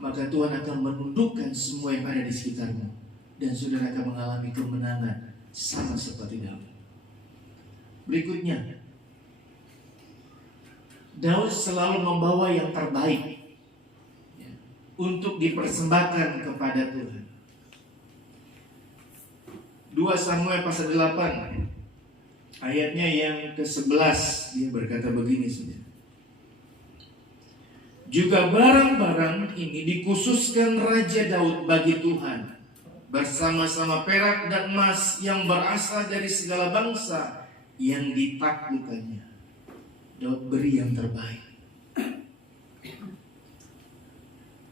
Maka Tuhan akan menundukkan semua yang ada di sekitarmu, dan saudara akan mengalami kemenangan sama seperti Daud. Berikutnya, Daud selalu membawa yang terbaik untuk dipersembahkan kepada Tuhan. 2 Samuel pasal 8 ayatnya yang ke-11, dia berkata begini saudara. Juga barang-barang ini dikhususkan Raja Daud bagi Tuhan, bersama-sama perak dan emas yang berasal dari segala bangsa yang ditaklukkannya. Daud beri yang terbaik.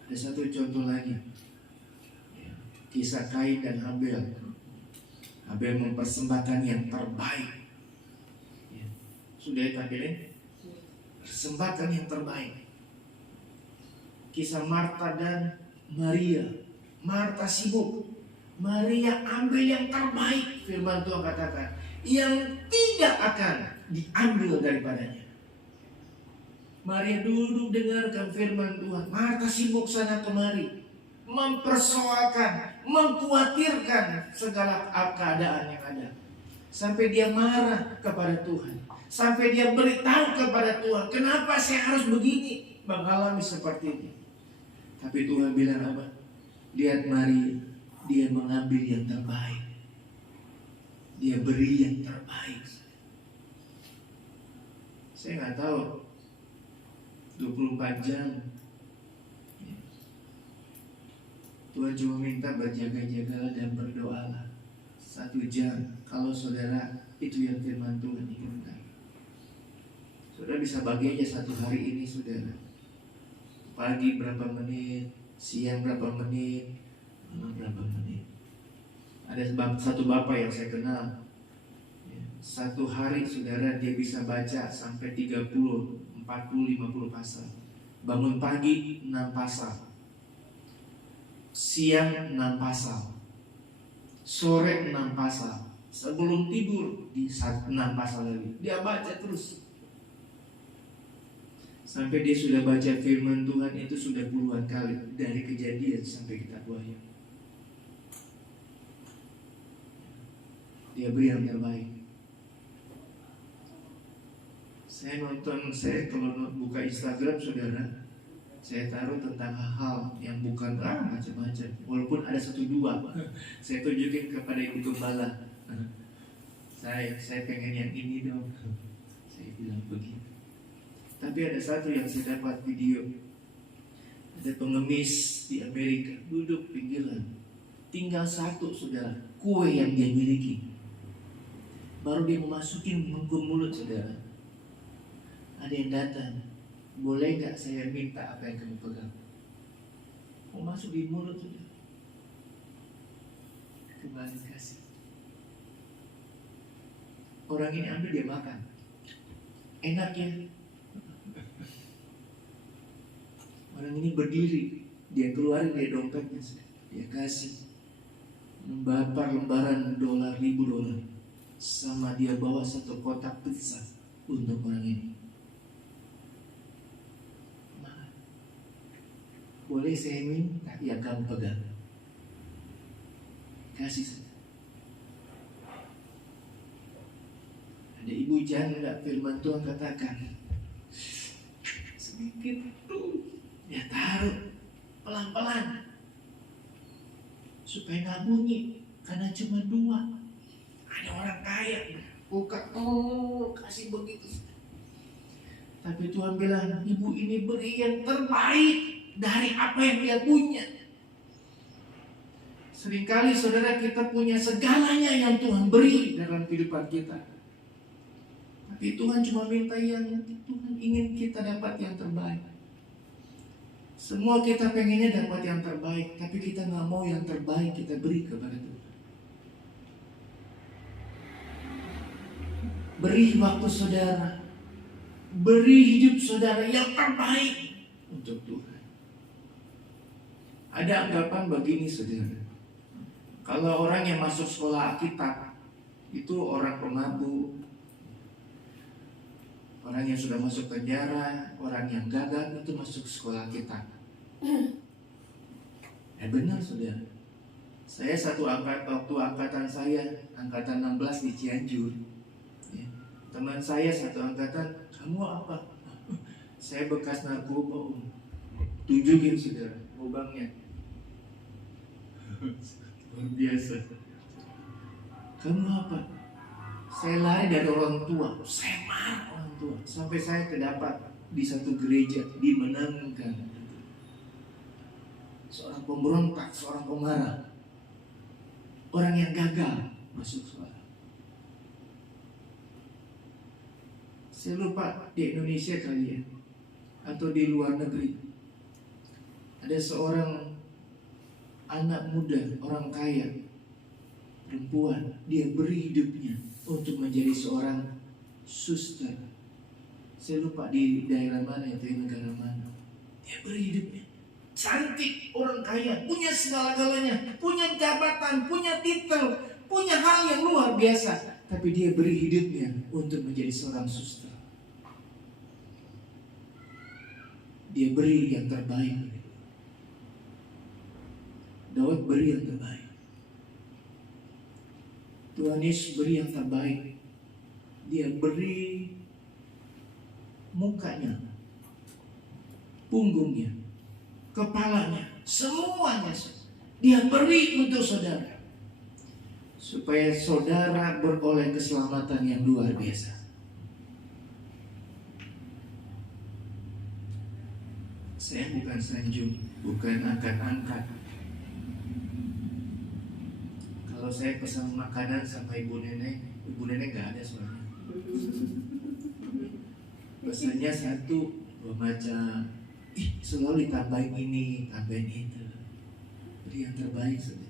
Ada satu contoh lagi, kisah Kain dan Habel. Habel mempersembahkan yang terbaik. Sudah ditampilin? Persembahkan yang terbaik. Kisah Marta dan Maria. Marta sibuk, Maria ambil yang terbaik. Firman Tuhan katakan, yang tidak akan diambil daripadanya. Maria duduk dengarkan firman Tuhan. Marta sibuk sana kemari, mempersoalkan, mengkhawatirkan segala keadaan yang ada. Sampai dia marah kepada Tuhan. Sampai dia beritahu kepada Tuhan, kenapa saya harus begini, mengalami seperti ini. Tapi Tuhan bilang apa? Lihat Maria, dia mengambil yang terbaik. Dia beri yang terbaik. Saya nggak tahu 24 jam Tuhan cuma minta berjaga-jagalah dan berdoalah 1 jam. Kalau saudara itu yang firman Tuhan inginkan, saudara bisa bagi aja 1 hari ini saudara. Pagi berapa menit, siang berapa menit, malam berapa menit. Ada satu bapak yang saya kenal, 1 hari saudara dia bisa baca sampai 30, 40, 50 pasal. Bangun pagi 6 pasal, siang 6 pasal, sore 6 pasal, sebelum tidur di 6 pasal lagi. Dia baca terus sampai dia sudah baca firman Tuhan itu sudah puluhan kali, dari Kejadian sampai Kitab Wahyu. Dia beri yang terbaik. Saya kalau buka Instagram saudara, saya taruh tentang hal-hal yang bukan macam-macam. Walaupun ada 1-2, saya tunjukin kepada ibu gembala. Saya pengen yang ini dong. Saya bilang begitu. Tapi ada satu yang saya dapat video. Ada pengemis di Amerika duduk pinggiran. Tinggal 1 saudara, kue yang dia miliki. Baru dia memasukin ke mulut saudara. Ada yang datang, boleh gak saya minta apa yang kamu pegang? Mau masuk di mulut sudah. Kembali kasih. Orang ini ambil, dia makan. Enak ya. Orang ini berdiri, dia keluarin dia dompetnya, dia kasih. Lembaran $1,000 sama dia bawa 1 kotak pizza untuk orang ini. Boleh saya minta yang kamu pegang? Kasih saja. Ada ibu janda, firman Tuhan katakan, sedikit tuh dia taruh pelan-pelan supaya nggak bunyi, karena cuma 2. Ada orang kaya buka, kasih begitu. Tapi Tuhan bilang, ibu ini beri yang terbaik dari apa yang dia punya. Seringkali saudara kita punya segalanya yang Tuhan beri dalam kehidupan kita, tapi Tuhan cuma minta yang Tuhan ingin kita dapat yang terbaik. Semua kita pengennya dapat yang terbaik, tapi kita nggak mau yang terbaik kita beri kepada Tuhan. Beri waktu saudara, beri hidup saudara yang terbaik untuk Tuhan. Ada anggapan begini saudara, kalau orang yang masuk sekolah Alkitab itu orang pemabuk, orang yang sudah masuk penjara, orang yang gagal itu masuk sekolah Alkitab. Benar saudara. Saya waktu angkatan saya, angkatan 16 di Cianjur, teman saya satu angkatan, kamu apa? Saya bekas narkoba. Tunjukin saudara lubangnya. Luar biasa. Kamu apa? Saya lari dari orang tua. Saya marah orang tua. Sampai saya terdapat di satu gereja, dimenangkan. Seorang pemberontak, seorang pemarah, orang yang gagal masuk sekolah. Saya lupa di Indonesia kali ya, atau di luar negeri. Ada seorang anak muda, orang kaya, perempuan, dia beri hidupnya untuk menjadi seorang suster. Saya lupa di daerah mana itu, negara mana. Dia beri hidupnya. Cantik, orang kaya, punya segala-galanya, punya jabatan, punya titel, punya hal yang luar biasa. Tapi dia beri hidupnya untuk menjadi seorang suster. Dia beri yang terbaik. Daud beri yang terbaik. Tuhan Yesus beri yang terbaik. Dia beri mukanya, punggungnya, kepalanya, semuanya. Dia beri untuk saudara, supaya saudara beroleh keselamatan yang luar biasa. Saya bukan sanjung, bukan angkat-angkat. Kalau saya pesan makanan sama ibu nenek gak ada soalnya. Pesannya 1, 2 macam. Selalu ditambahin ini, tambahin itu. Beri yang terbaik saja.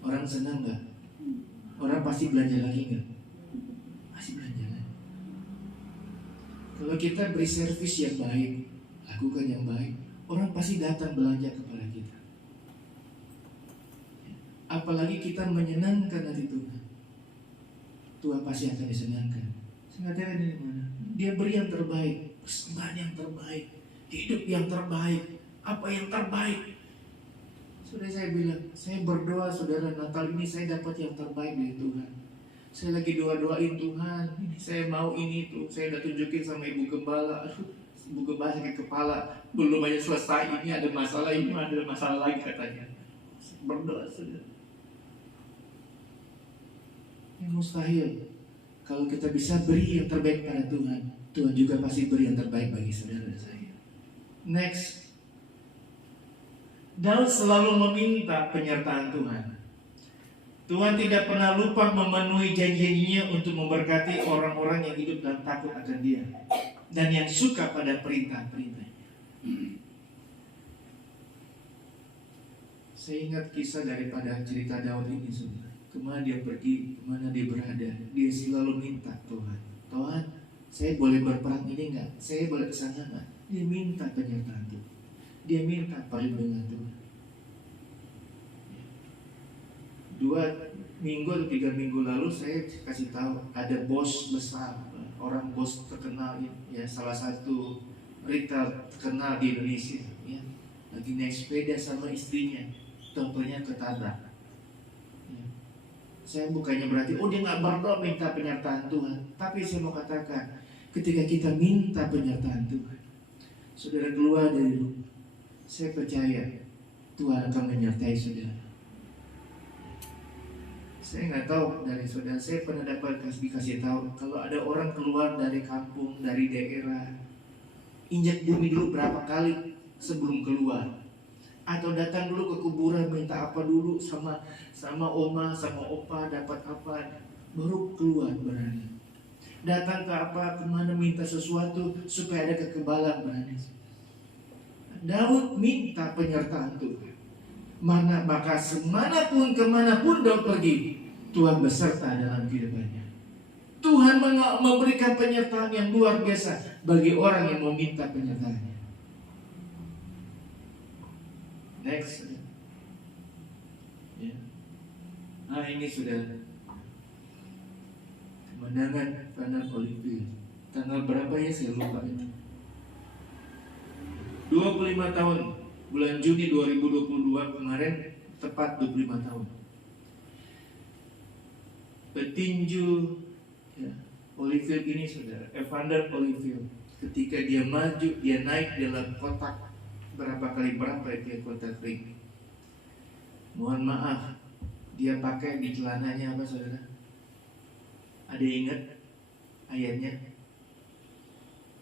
Orang senang gak? Orang pasti belanja lagi gak? Pasti belanja lagi. Kalau kita beri servis yang baik, lakukan yang baik, orang pasti datang belanja kepada kita. Apalagi kita menyenangkan hati Tuhan, Tuhan pasti akan disenangkan. Saya katakan ini mana? Dia beri yang terbaik, persembahan yang terbaik, hidup yang terbaik, apa yang terbaik. Sudah saya bilang, saya berdoa saudara, Natal ini saya dapat yang terbaik dari Tuhan. Saya lagi doain Tuhan, ini saya mau ini tuh. Saya udah tunjukin sama Ibu Gembala. Aduh, Ibu Gembala sakit kepala, belum aja selesai, ini ada masalah lagi katanya. Berdoa saudara. Yang mustahil. Kalau kita bisa beri yang terbaik pada Tuhan, Tuhan juga pasti beri yang terbaik bagi saudara dan saya. Next, Daud selalu meminta penyertaan Tuhan. Tuhan tidak pernah lupa memenuhi janji-janjinya untuk memberkati orang-orang yang hidup dan takut akan Dia dan yang suka pada perintah-perintahnya. Saya ingat kisah daripada cerita Daud ini, saudara. Kemana dia pergi, kemana dia berada, dia selalu minta Tuhan, saya boleh berperang ini enggak? Saya boleh kesana enggak? Dia minta penyertaan Tuhan. Dia minta perlindungan Tuhan. 2 minggu atau 3 minggu lalu saya kasih tahu ada bos besar, orang bos terkenal ya, salah satu retail terkenal di Indonesia ya, lagi naik sepeda sama istrinya, contohnya ketabrak ya. Saya bukannya berarti dia nggak berdoa minta penyertaan Tuhan, tapi saya mau katakan ketika kita minta penyertaan Tuhan, saudara keluar dari rumah, saya percaya Tuhan akan menyertai saudara. Saya nggak tahu dari saudara, saya pernah dapat dikasih tahu kalau ada orang keluar dari kampung, dari daerah, injak bumi dulu berapa kali sebelum keluar, atau datang dulu ke kuburan minta apa dulu sama oma, sama opa dapat apa, baru keluar berani. Datang ke apa, kemana minta sesuatu supaya ada kekebalan berani. Daud minta penyertaan Tuhan. Maka semanapun kemanapun Daud pergi, Tuhan beserta dalam kehidupannya. Tuhan memberikan penyertaan yang luar biasa bagi orang yang meminta penyertaannya. Next ya. Nah ini sudah kemenangan Panel Olimpia. Tanggal berapa ya saya lupa itu. 25 tahun bulan Juni 2022 kemarin, tepat 25 tahun. Petinju ya, Olivier ini saudara, Evander Olivier, ketika dia maju, dia naik dalam kotak berapa dia kotak ring. Mohon maaf, dia pakai di celananya apa saudara? Ada ingat ayatnya?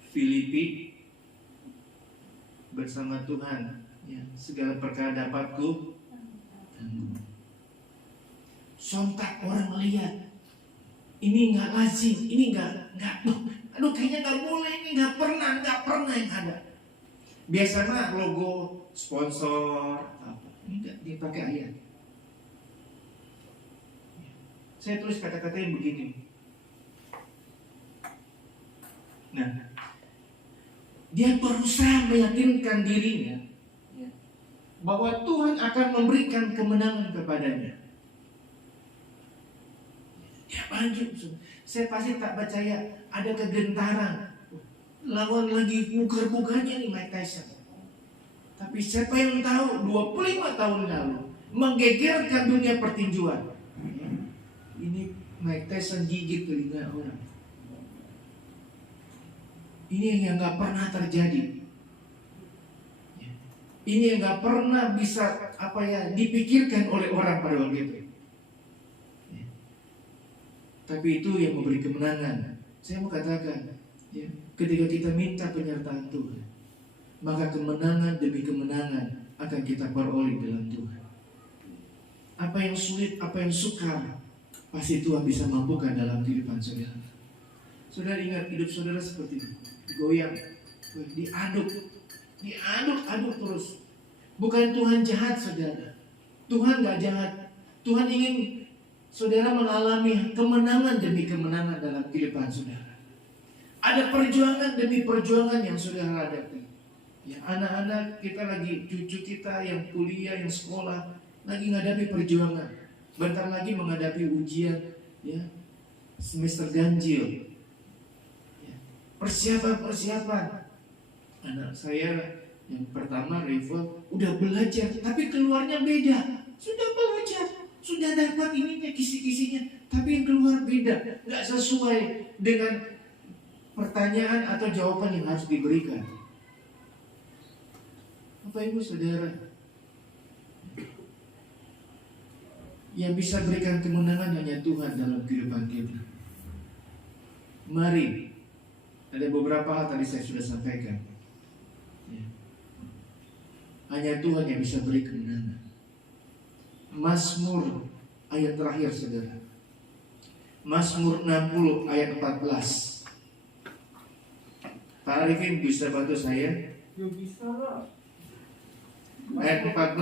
Filipi bersama Tuhan ya, segala perkara dapatku tanggung. Sontak orang lihat, ini nggak lazim, ini nggak, kayaknya nggak boleh, ini nggak pernah yang ada. Biasanya logo sponsor apa, enggak, dia pakai ayat. Saya tulis kata-kata yang begini. Nah, dia berusaha meyakinkan dirinya ya, bahwa Tuhan akan memberikan kemenangan kepadanya. Ya maju, saya pasti tak percaya ada kegentaran. Lawan lagi bugar-bugarnya nih Mike Tyson. Tapi siapa yang tahu 25 tahun lalu menggegerkan dunia pertinjuan, Mike Tyson gigit telinga orang. Ini yang nggak pernah terjadi. Ini yang nggak pernah bisa dipikirkan oleh orang pada waktu itu. Tapi itu yang memberi kemenangan. Saya mau katakan, ketika kita minta penyertaan Tuhan, maka kemenangan demi kemenangan akan kita peroleh dalam Tuhan. Apa yang sulit, apa yang sukar, pasti Tuhan bisa mampukan dalam kehidupan saudara. Saudara ingat hidup saudara seperti ini, digoyang, diaduk terus. Bukan Tuhan jahat saudara, Tuhan gak jahat. Tuhan ingin saudara mengalami kemenangan demi kemenangan dalam kehidupan saudara. Ada perjuangan demi perjuangan yang saudara hadapi. Ya, anak-anak kita lagi, cucu kita yang kuliah, yang sekolah, lagi menghadapi perjuangan. Bentar lagi menghadapi ujian, ya, semester ganjil. Ya, persiapan. Anak saya yang pertama Rival udah belajar, tapi keluarnya beda. Sudah belajar, sudah dapat ininya, kisi-kisinya, tapi yang keluar beda, nggak sesuai dengan pertanyaan atau jawaban yang harus diberikan. Bapak Ibu Saudara, yang bisa berikan kemenangan hanya Tuhan dalam kehidupan kita. Mari, ada beberapa hal tadi saya sudah sampaikan. Hanya Tuhan yang bisa beri kemenangan. Mazmur ayat terakhir saudara, Mazmur 60 ayat 14. Pak Arifin bisa bantu saya? Ya bisa lah. Ayat 14,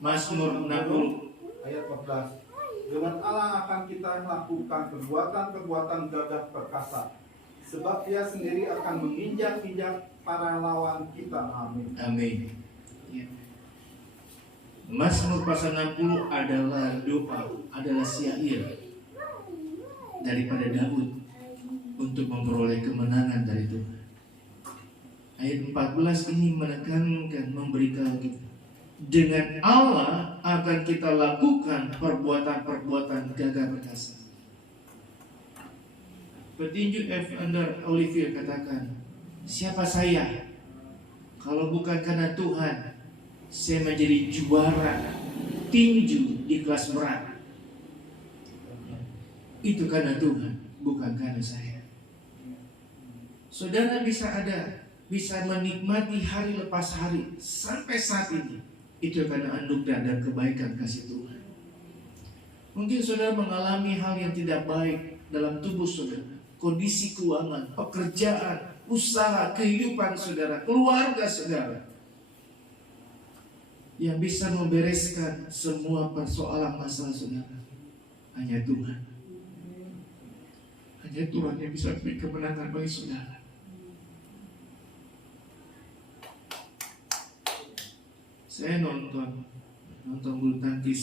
Mazmur 60 Ayat 14. Lewat Allah akan kita melakukan perbuatan-perbuatan gagah perkasa, sebab Dia sendiri akan menginjak-injak para lawan kita. Amin. Amin. Ya. Mazmur pasal 60 adalah doa, adalah syair daripada Daud untuk memperoleh kemenangan dari Tuhan. Ayat 14 ini menekankan, memberitahu kita, dengan Allah akan kita lakukan perbuatan-perbuatan gagah perkasa. Petinju Evander Olivier katakan, siapa saya kalau bukan karena Tuhan saya menjadi juara tinju di kelas berat? Itu karena Tuhan, bukan karena saya. Saudara bisa menikmati hari lepas hari sampai saat ini, itu karena anugerah dan kebaikan kasih Tuhan. Mungkin saudara mengalami hal yang tidak baik dalam tubuh saudara, kondisi keuangan, pekerjaan, usaha, kehidupan saudara, keluarga saudara. Yang bisa membereskan semua persoalan masalah saudara hanya Tuhan. Hanya Tuhan yang bisa beri kemenangan bagi saudara. Saya nonton bulu tangkis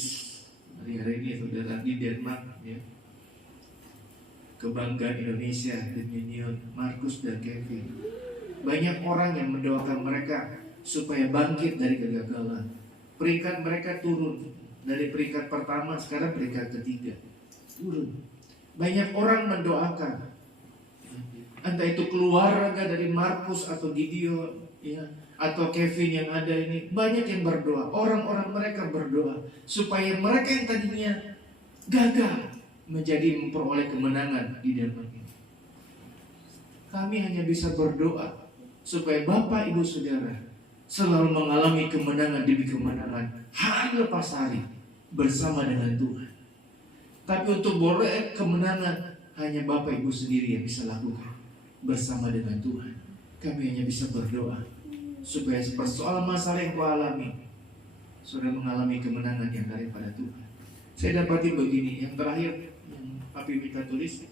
hari-hari ini saudara di Denmark, ya. Kebanggaan Indonesia, Dominion, Markus dan Kevin. Banyak orang yang mendoakan mereka supaya bangkit dari kegagalan. Peringkat mereka turun dari peringkat pertama, sekarang peringkat ketiga, turun. Banyak orang mendoakan, entah itu keluarga dari Markus atau Gideon, ya, atau Kevin yang ada ini, banyak yang berdoa. Orang-orang mereka berdoa supaya mereka yang tadinya gagal menjadi memperoleh kemenangan di Denmark ini. Kami hanya bisa berdoa supaya Bapak Ibu Saudara selalu mengalami kemenangan demi kemenangan hari lepas hari bersama dengan Tuhan. Tapi untuk boleh kemenangan hanya Bapak Ibu sendiri yang bisa lakukan bersama dengan Tuhan. Kami hanya bisa berdoa supaya persoalan masalah yang kau alami, sudah mengalami kemenangan yang daripada Tuhan. Saya dapati begini, yang terakhir yang Papi minta tulis,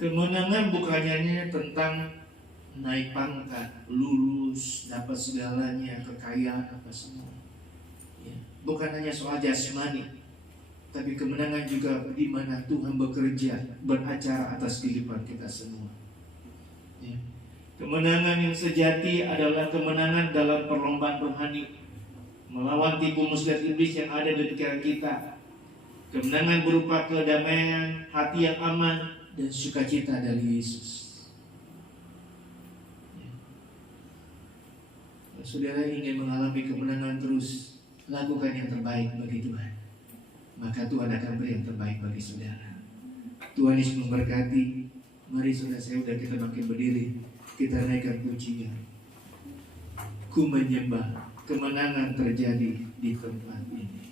kemenangan bukan hanya tentang naik pangkat, lulus, dapat segalanya, kekayaan apa semua, ya. Bukan hanya soal jasmani, tapi kemenangan juga di mana Tuhan bekerja, beracara atas kehidupan kita semua. Ya. Kemenangan yang sejati adalah kemenangan dalam perlombaan rohani, melawan tipu muslihat iblis yang ada di pikiran kita. Kemenangan berupa kedamaian, hati yang aman, dan sukacita dari Yesus. Kalau saudara ingin mengalami kemenangan terus, lakukan yang terbaik bagi Tuhan. Maka Tuhan akan beri yang terbaik bagi saudara. Tuhan Yesus memberkati. Mari saudara saya sudah kita bangkit berdiri. Kita naikkan pujian. Ku menyembah, kemenangan terjadi di tempat ini.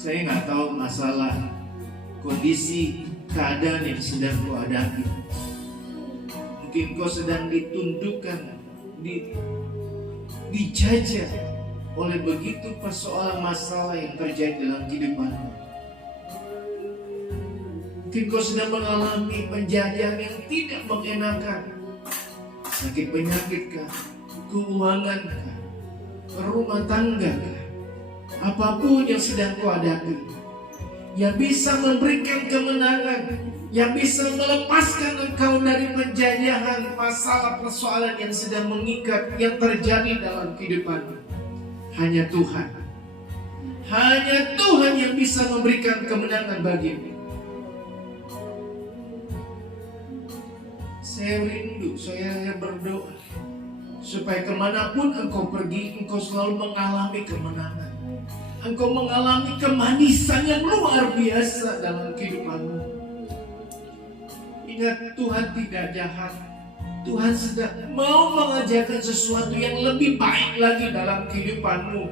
Saya nggak tahu masalah kondisi keadaan yang sedang kau hadapi. Mungkin kau sedang ditundukkan, dijajah oleh begitu persoalan masalah yang terjadi dalam kehidupanmu. Mungkin kau sedang mengalami penjajahan yang tidak mengenakan, sakit penyakit kah, keuangan kah, rumah tangga kah, apapun yang sedang kau hadapi, yang bisa memberikan kemenangan, yang bisa melepaskan engkau dari penjajahan masalah persoalan yang sedang mengikat yang terjadi dalam kehidupanmu. Hanya Tuhan. Hanya Tuhan yang bisa memberikan kemenangan bagimu. Saya rindu, saya berdoa supaya kemanapun engkau pergi, engkau selalu mengalami kemenangan. Engkau mengalami kemanisan yang luar biasa dalam kehidupanmu. Ingat, Tuhan tidak jahat. Tuhan sedang mau mengajarkan sesuatu yang lebih baik lagi dalam kehidupanmu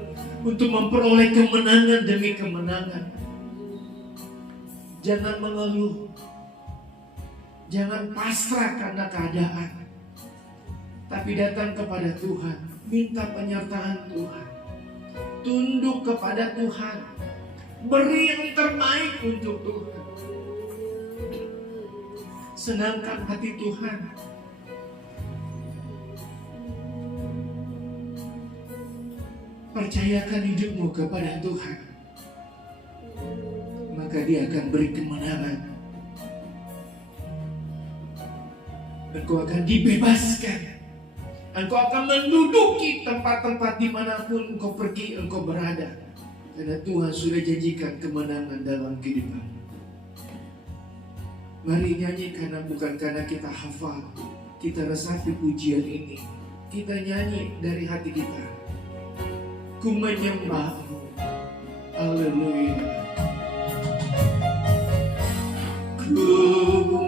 untuk memperoleh kemenangan demi kemenangan. Jangan mengeluh. Jangan pasrah karena keadaan. Tapi datang kepada Tuhan, minta penyertaan Tuhan. Tunduk kepada Tuhan. Beri yang terbaik untuk Tuhan. senangkan hati Tuhan. Percayakan hidupmu kepada Tuhan, maka Dia akan beri kemenangan. Engkau akan dibebaskan. Engkau akan menduduki tempat-tempat dimanapun engkau pergi, engkau berada. Karena Tuhan sudah janjikan kemenangan dalam kehidupan. Mari nyanyi, karena bukan karena kita hafal, kita resapi pujian ini. Kita nyanyi dari hati kita. Ku menyembahmu, haleluya. Ku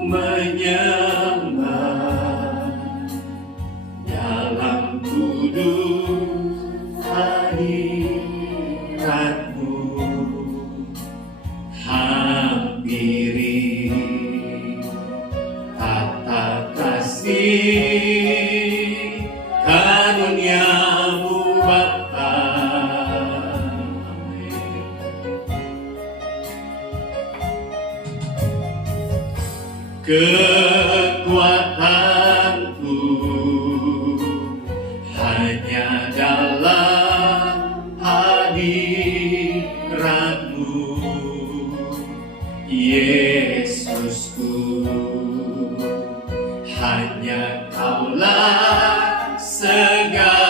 menyembah dalam kudus hadiratmu, hampiri tata kasih karuniamu Bapa. Kekuatanku hanya dalam hadirat-Mu, Yesusku. Hanya Kaulah segalanya.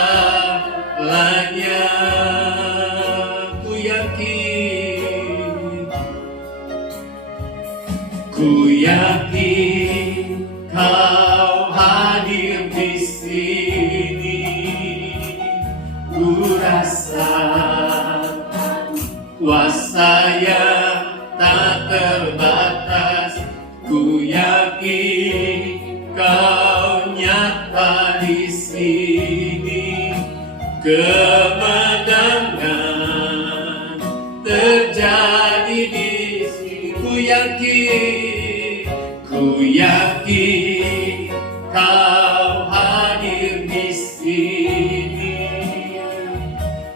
Ku yakin Kau hadir di sini. Ku rasa kuasa yang tak terbatas. Ku yakin Kau nyata di sini. Kemenangan terjadi di sini. Ku yakin Kau hadir di sini.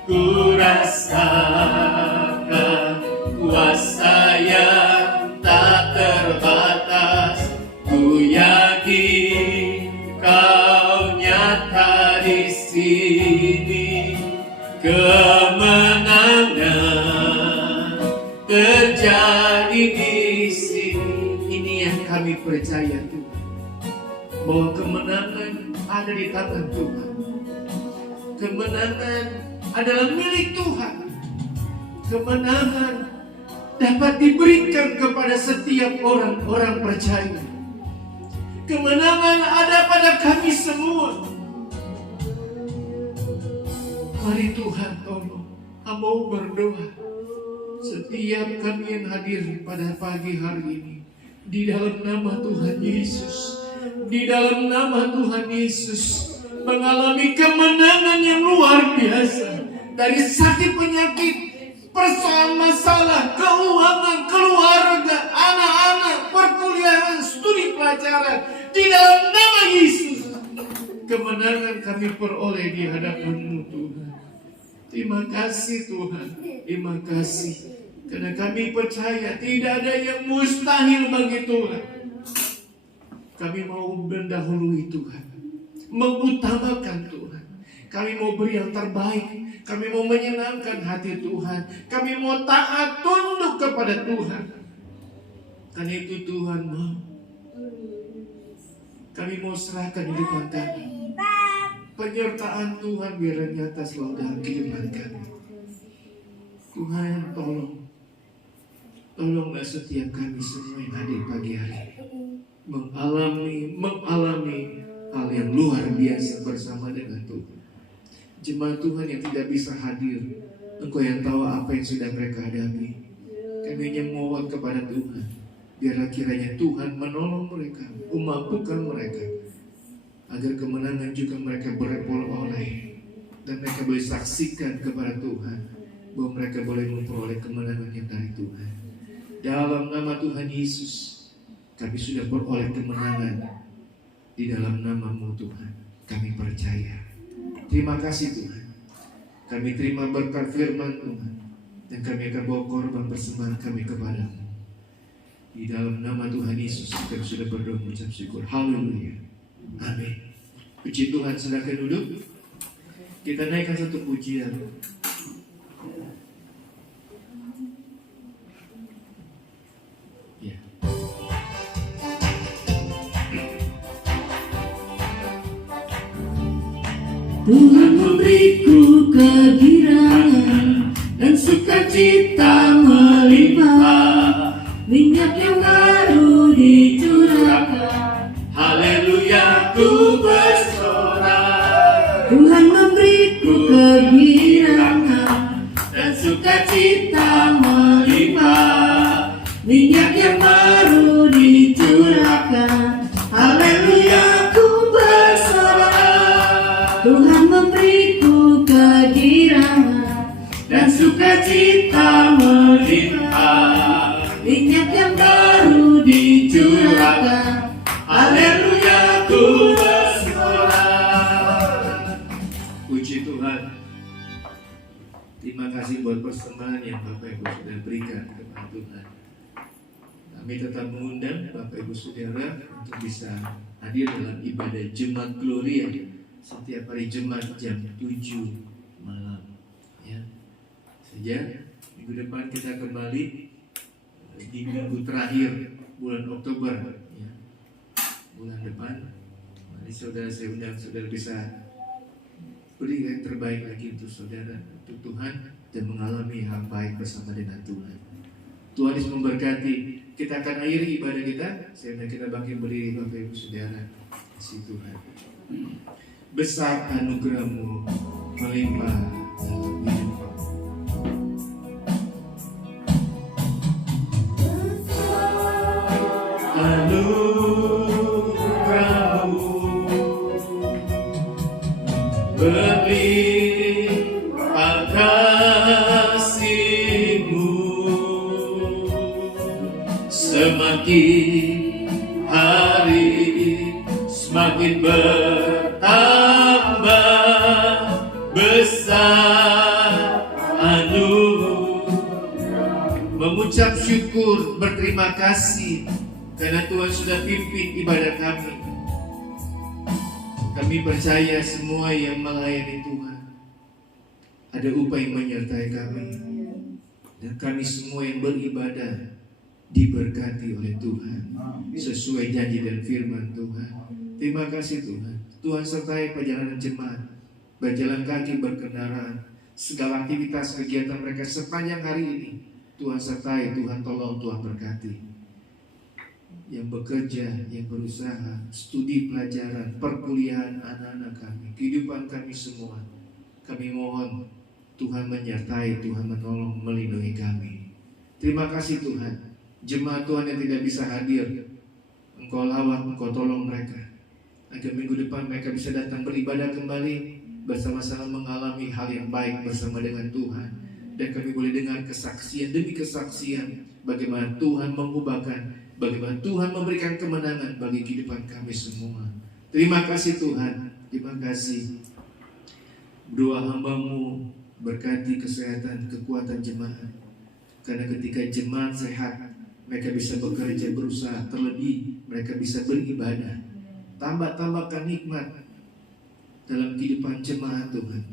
Ku rasakan kuasa yang tak terbatas. Ku yakin Kau nyata di sini. Kemenangan terjadi di sini. Ini yang kami percaya Tuhan, bahwa kemenangan ada di tangan Tuhan. Kemenangan adalah milik Tuhan. Kemenangan dapat diberikan kepada setiap orang-orang percaya. Kemenangan ada pada kami semua. Mari Tuhan tolong, hamba berdoa setiap kami yang hadir pada pagi hari ini, di dalam nama Tuhan Yesus, di dalam nama Tuhan Yesus, mengalami kemenangan yang luar biasa. Dari sakit penyakit, persoalan masalah, keuangan, keluarga, anak-anak, perkuliahan, studi pelajaran, di dalam nama Yesus, kemenangan kami peroleh di hadapan-Mu Tuhan. Terima kasih Tuhan, terima kasih. Karena kami percaya tidak ada yang mustahil bagi Tuhan. Kami mau mendahului Tuhan, mengutamakan Tuhan. Kami mau beri yang terbaik. Kami mau menyenangkan hati Tuhan. Kami mau taat tunduk kepada Tuhan. Karena itu Tuhan mau. Kami mau serahkan hidup kami. Penyertaan Tuhan biar nyata selalu dalam kehidupan kami. Tuhan tolonglah setiap kami semua yang hadir pagi hari mengalami hal yang luar biasa bersama dengan Tuhan. Jemaat Tuhan yang tidak bisa hadir, Engkau yang tahu apa yang sudah mereka hadapi. Kami hanya mohon kepada Tuhan, biarlah kiranya Tuhan menolong mereka, memampukan mereka, agar kemenangan juga mereka beroleh, dan mereka boleh saksikan kepada Tuhan bahwa mereka boleh memperoleh kemenangan yang dari Tuhan. Dalam nama Tuhan Yesus, kami sudah beroleh kemenangan. Di dalam nama-Mu Tuhan, kami percaya. Terima kasih Tuhan. Kami terima berkat firman Tuhan, dan kami akan bawa korban persembahan kami kepada-Mu. Di dalam nama Tuhan Yesus kita sudah berdoa mengucap syukur. Haleluya. Amin. Puji Tuhan, silakan duduk. Kita naikkan satu pujian. Ya. Tuhan memberiku kegirangan dan sukacita melimpah, minyak yang baru dicurahkan. Haleluya, ku bersorak. Tuhan memberiku kegirangan dan sukacita melimpah, minyak yang baru dicurahkan. Haleluya, ku bersorak. Tuhan memberiku kegirangan dan sukacita melimpah, minyak yang baru dicurahkan. Haleluya, ku bersorak. Puji Tuhan. Terima kasih buat persembahan yang Bapak Ibu sudah berikan kepada Tuhan. Kami tetap mengundang Bapak Ibu Saudara untuk bisa hadir dalam ibadah Jumat Gloria setiap hari Jumat jam 7 malam. Ya. Saja minggu depan kita kembali di minggu terakhir bulan Oktober. Ya. Bulan depan, mari saudara saya undang saudara bisa beri yang terbaik lagi untuk saudara, untuk Tuhan, dan mengalami hal baik bersama dengan Tuhan. Tuhan Yesus memberkati. Kita akan akhiri ibadah kita, sehingga kita bangkit berdiri Bapak Ibu Saudara. Kasih Tuhan. Besar anugerah-Mu melimpah dalam hidup. Anugerah-Mu berlimpah kasih-Mu, semakin hari semakin bertambah besar anugerah. Mengucap syukur, berterima kasih karena Tuhan sudah pimpin ibadah kami. Kami percaya semua yang melayani Tuhan ada upah yang menyertai kami, dan kami semua yang beribadah diberkati oleh Tuhan sesuai janji dan firman Tuhan. Terima kasih Tuhan. Tuhan sertai perjalanan jemaat, berjalan kaki, berkendaraan, segala aktivitas kegiatan mereka sepanjang hari ini. Tuhan sertai, Tuhan tolong, Tuhan berkati. Yang bekerja, yang berusaha, studi pelajaran, perkuliahan anak-anak kami, kehidupan kami semua, kami mohon Tuhan menyertai, Tuhan menolong, melindungi kami. Terima kasih Tuhan. Jemaat Tuhan yang tidak bisa hadir, Engkau lawat, Engkau tolong mereka, agar minggu depan mereka bisa datang beribadah kembali, bersama-sama mengalami hal yang baik bersama dengan Tuhan. Dan kami boleh dengar kesaksian demi kesaksian, bagaimana Tuhan mengubahkan, bagaimana Tuhan memberikan kemenangan bagi kehidupan kami semua. Terima kasih Tuhan. Terima kasih. Doa hamba-Mu berkati kesehatan, kekuatan jemaat. Karena ketika jemaat sehat, mereka bisa bekerja, berusaha, terlebih mereka bisa beribadah. Tambahkan hikmat dalam kehidupan jemaat Tuhan,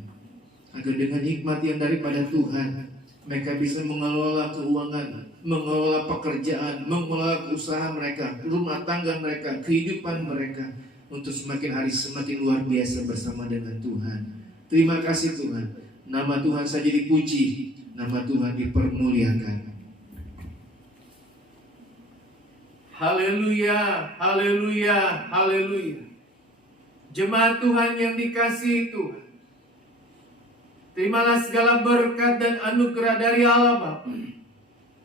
agar dengan hikmat yang daripada Tuhan, mereka bisa mengelola keuangan, mengelola pekerjaan, mengelola usaha mereka, rumah tangga mereka, kehidupan mereka, untuk semakin hari semakin luar biasa bersama dengan Tuhan. Terima kasih Tuhan. Nama Tuhan saja dipuji, nama Tuhan dipermuliakan. Haleluya, haleluya, haleluya. Jemaat Tuhan yang dikasihi Tuhan, terimalah segala berkat dan anugerah dari Allah Bapa,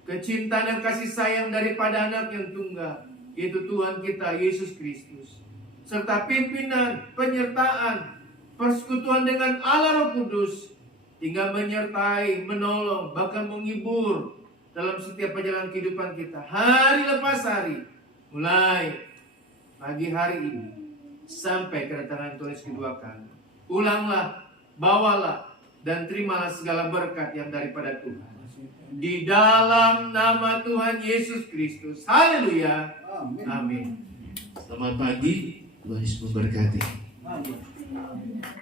kecintaan dan kasih sayang daripada anak yang tunggal, yaitu Tuhan kita Yesus Kristus, serta pimpinan, penyertaan, persekutuan dengan Allah Roh Kudus, tinggal menyertai, menolong, bahkan menghibur dalam setiap perjalanan kehidupan kita, hari lepas hari, mulai pagi hari ini sampai kedatangan Tuhan kedua kali. Ulanglah, bawalah, dan terimalah segala berkat yang daripada Tuhan. Di dalam nama Tuhan Yesus Kristus. Haleluya. Amin. Selamat pagi, Tuhan Yesus memberkati.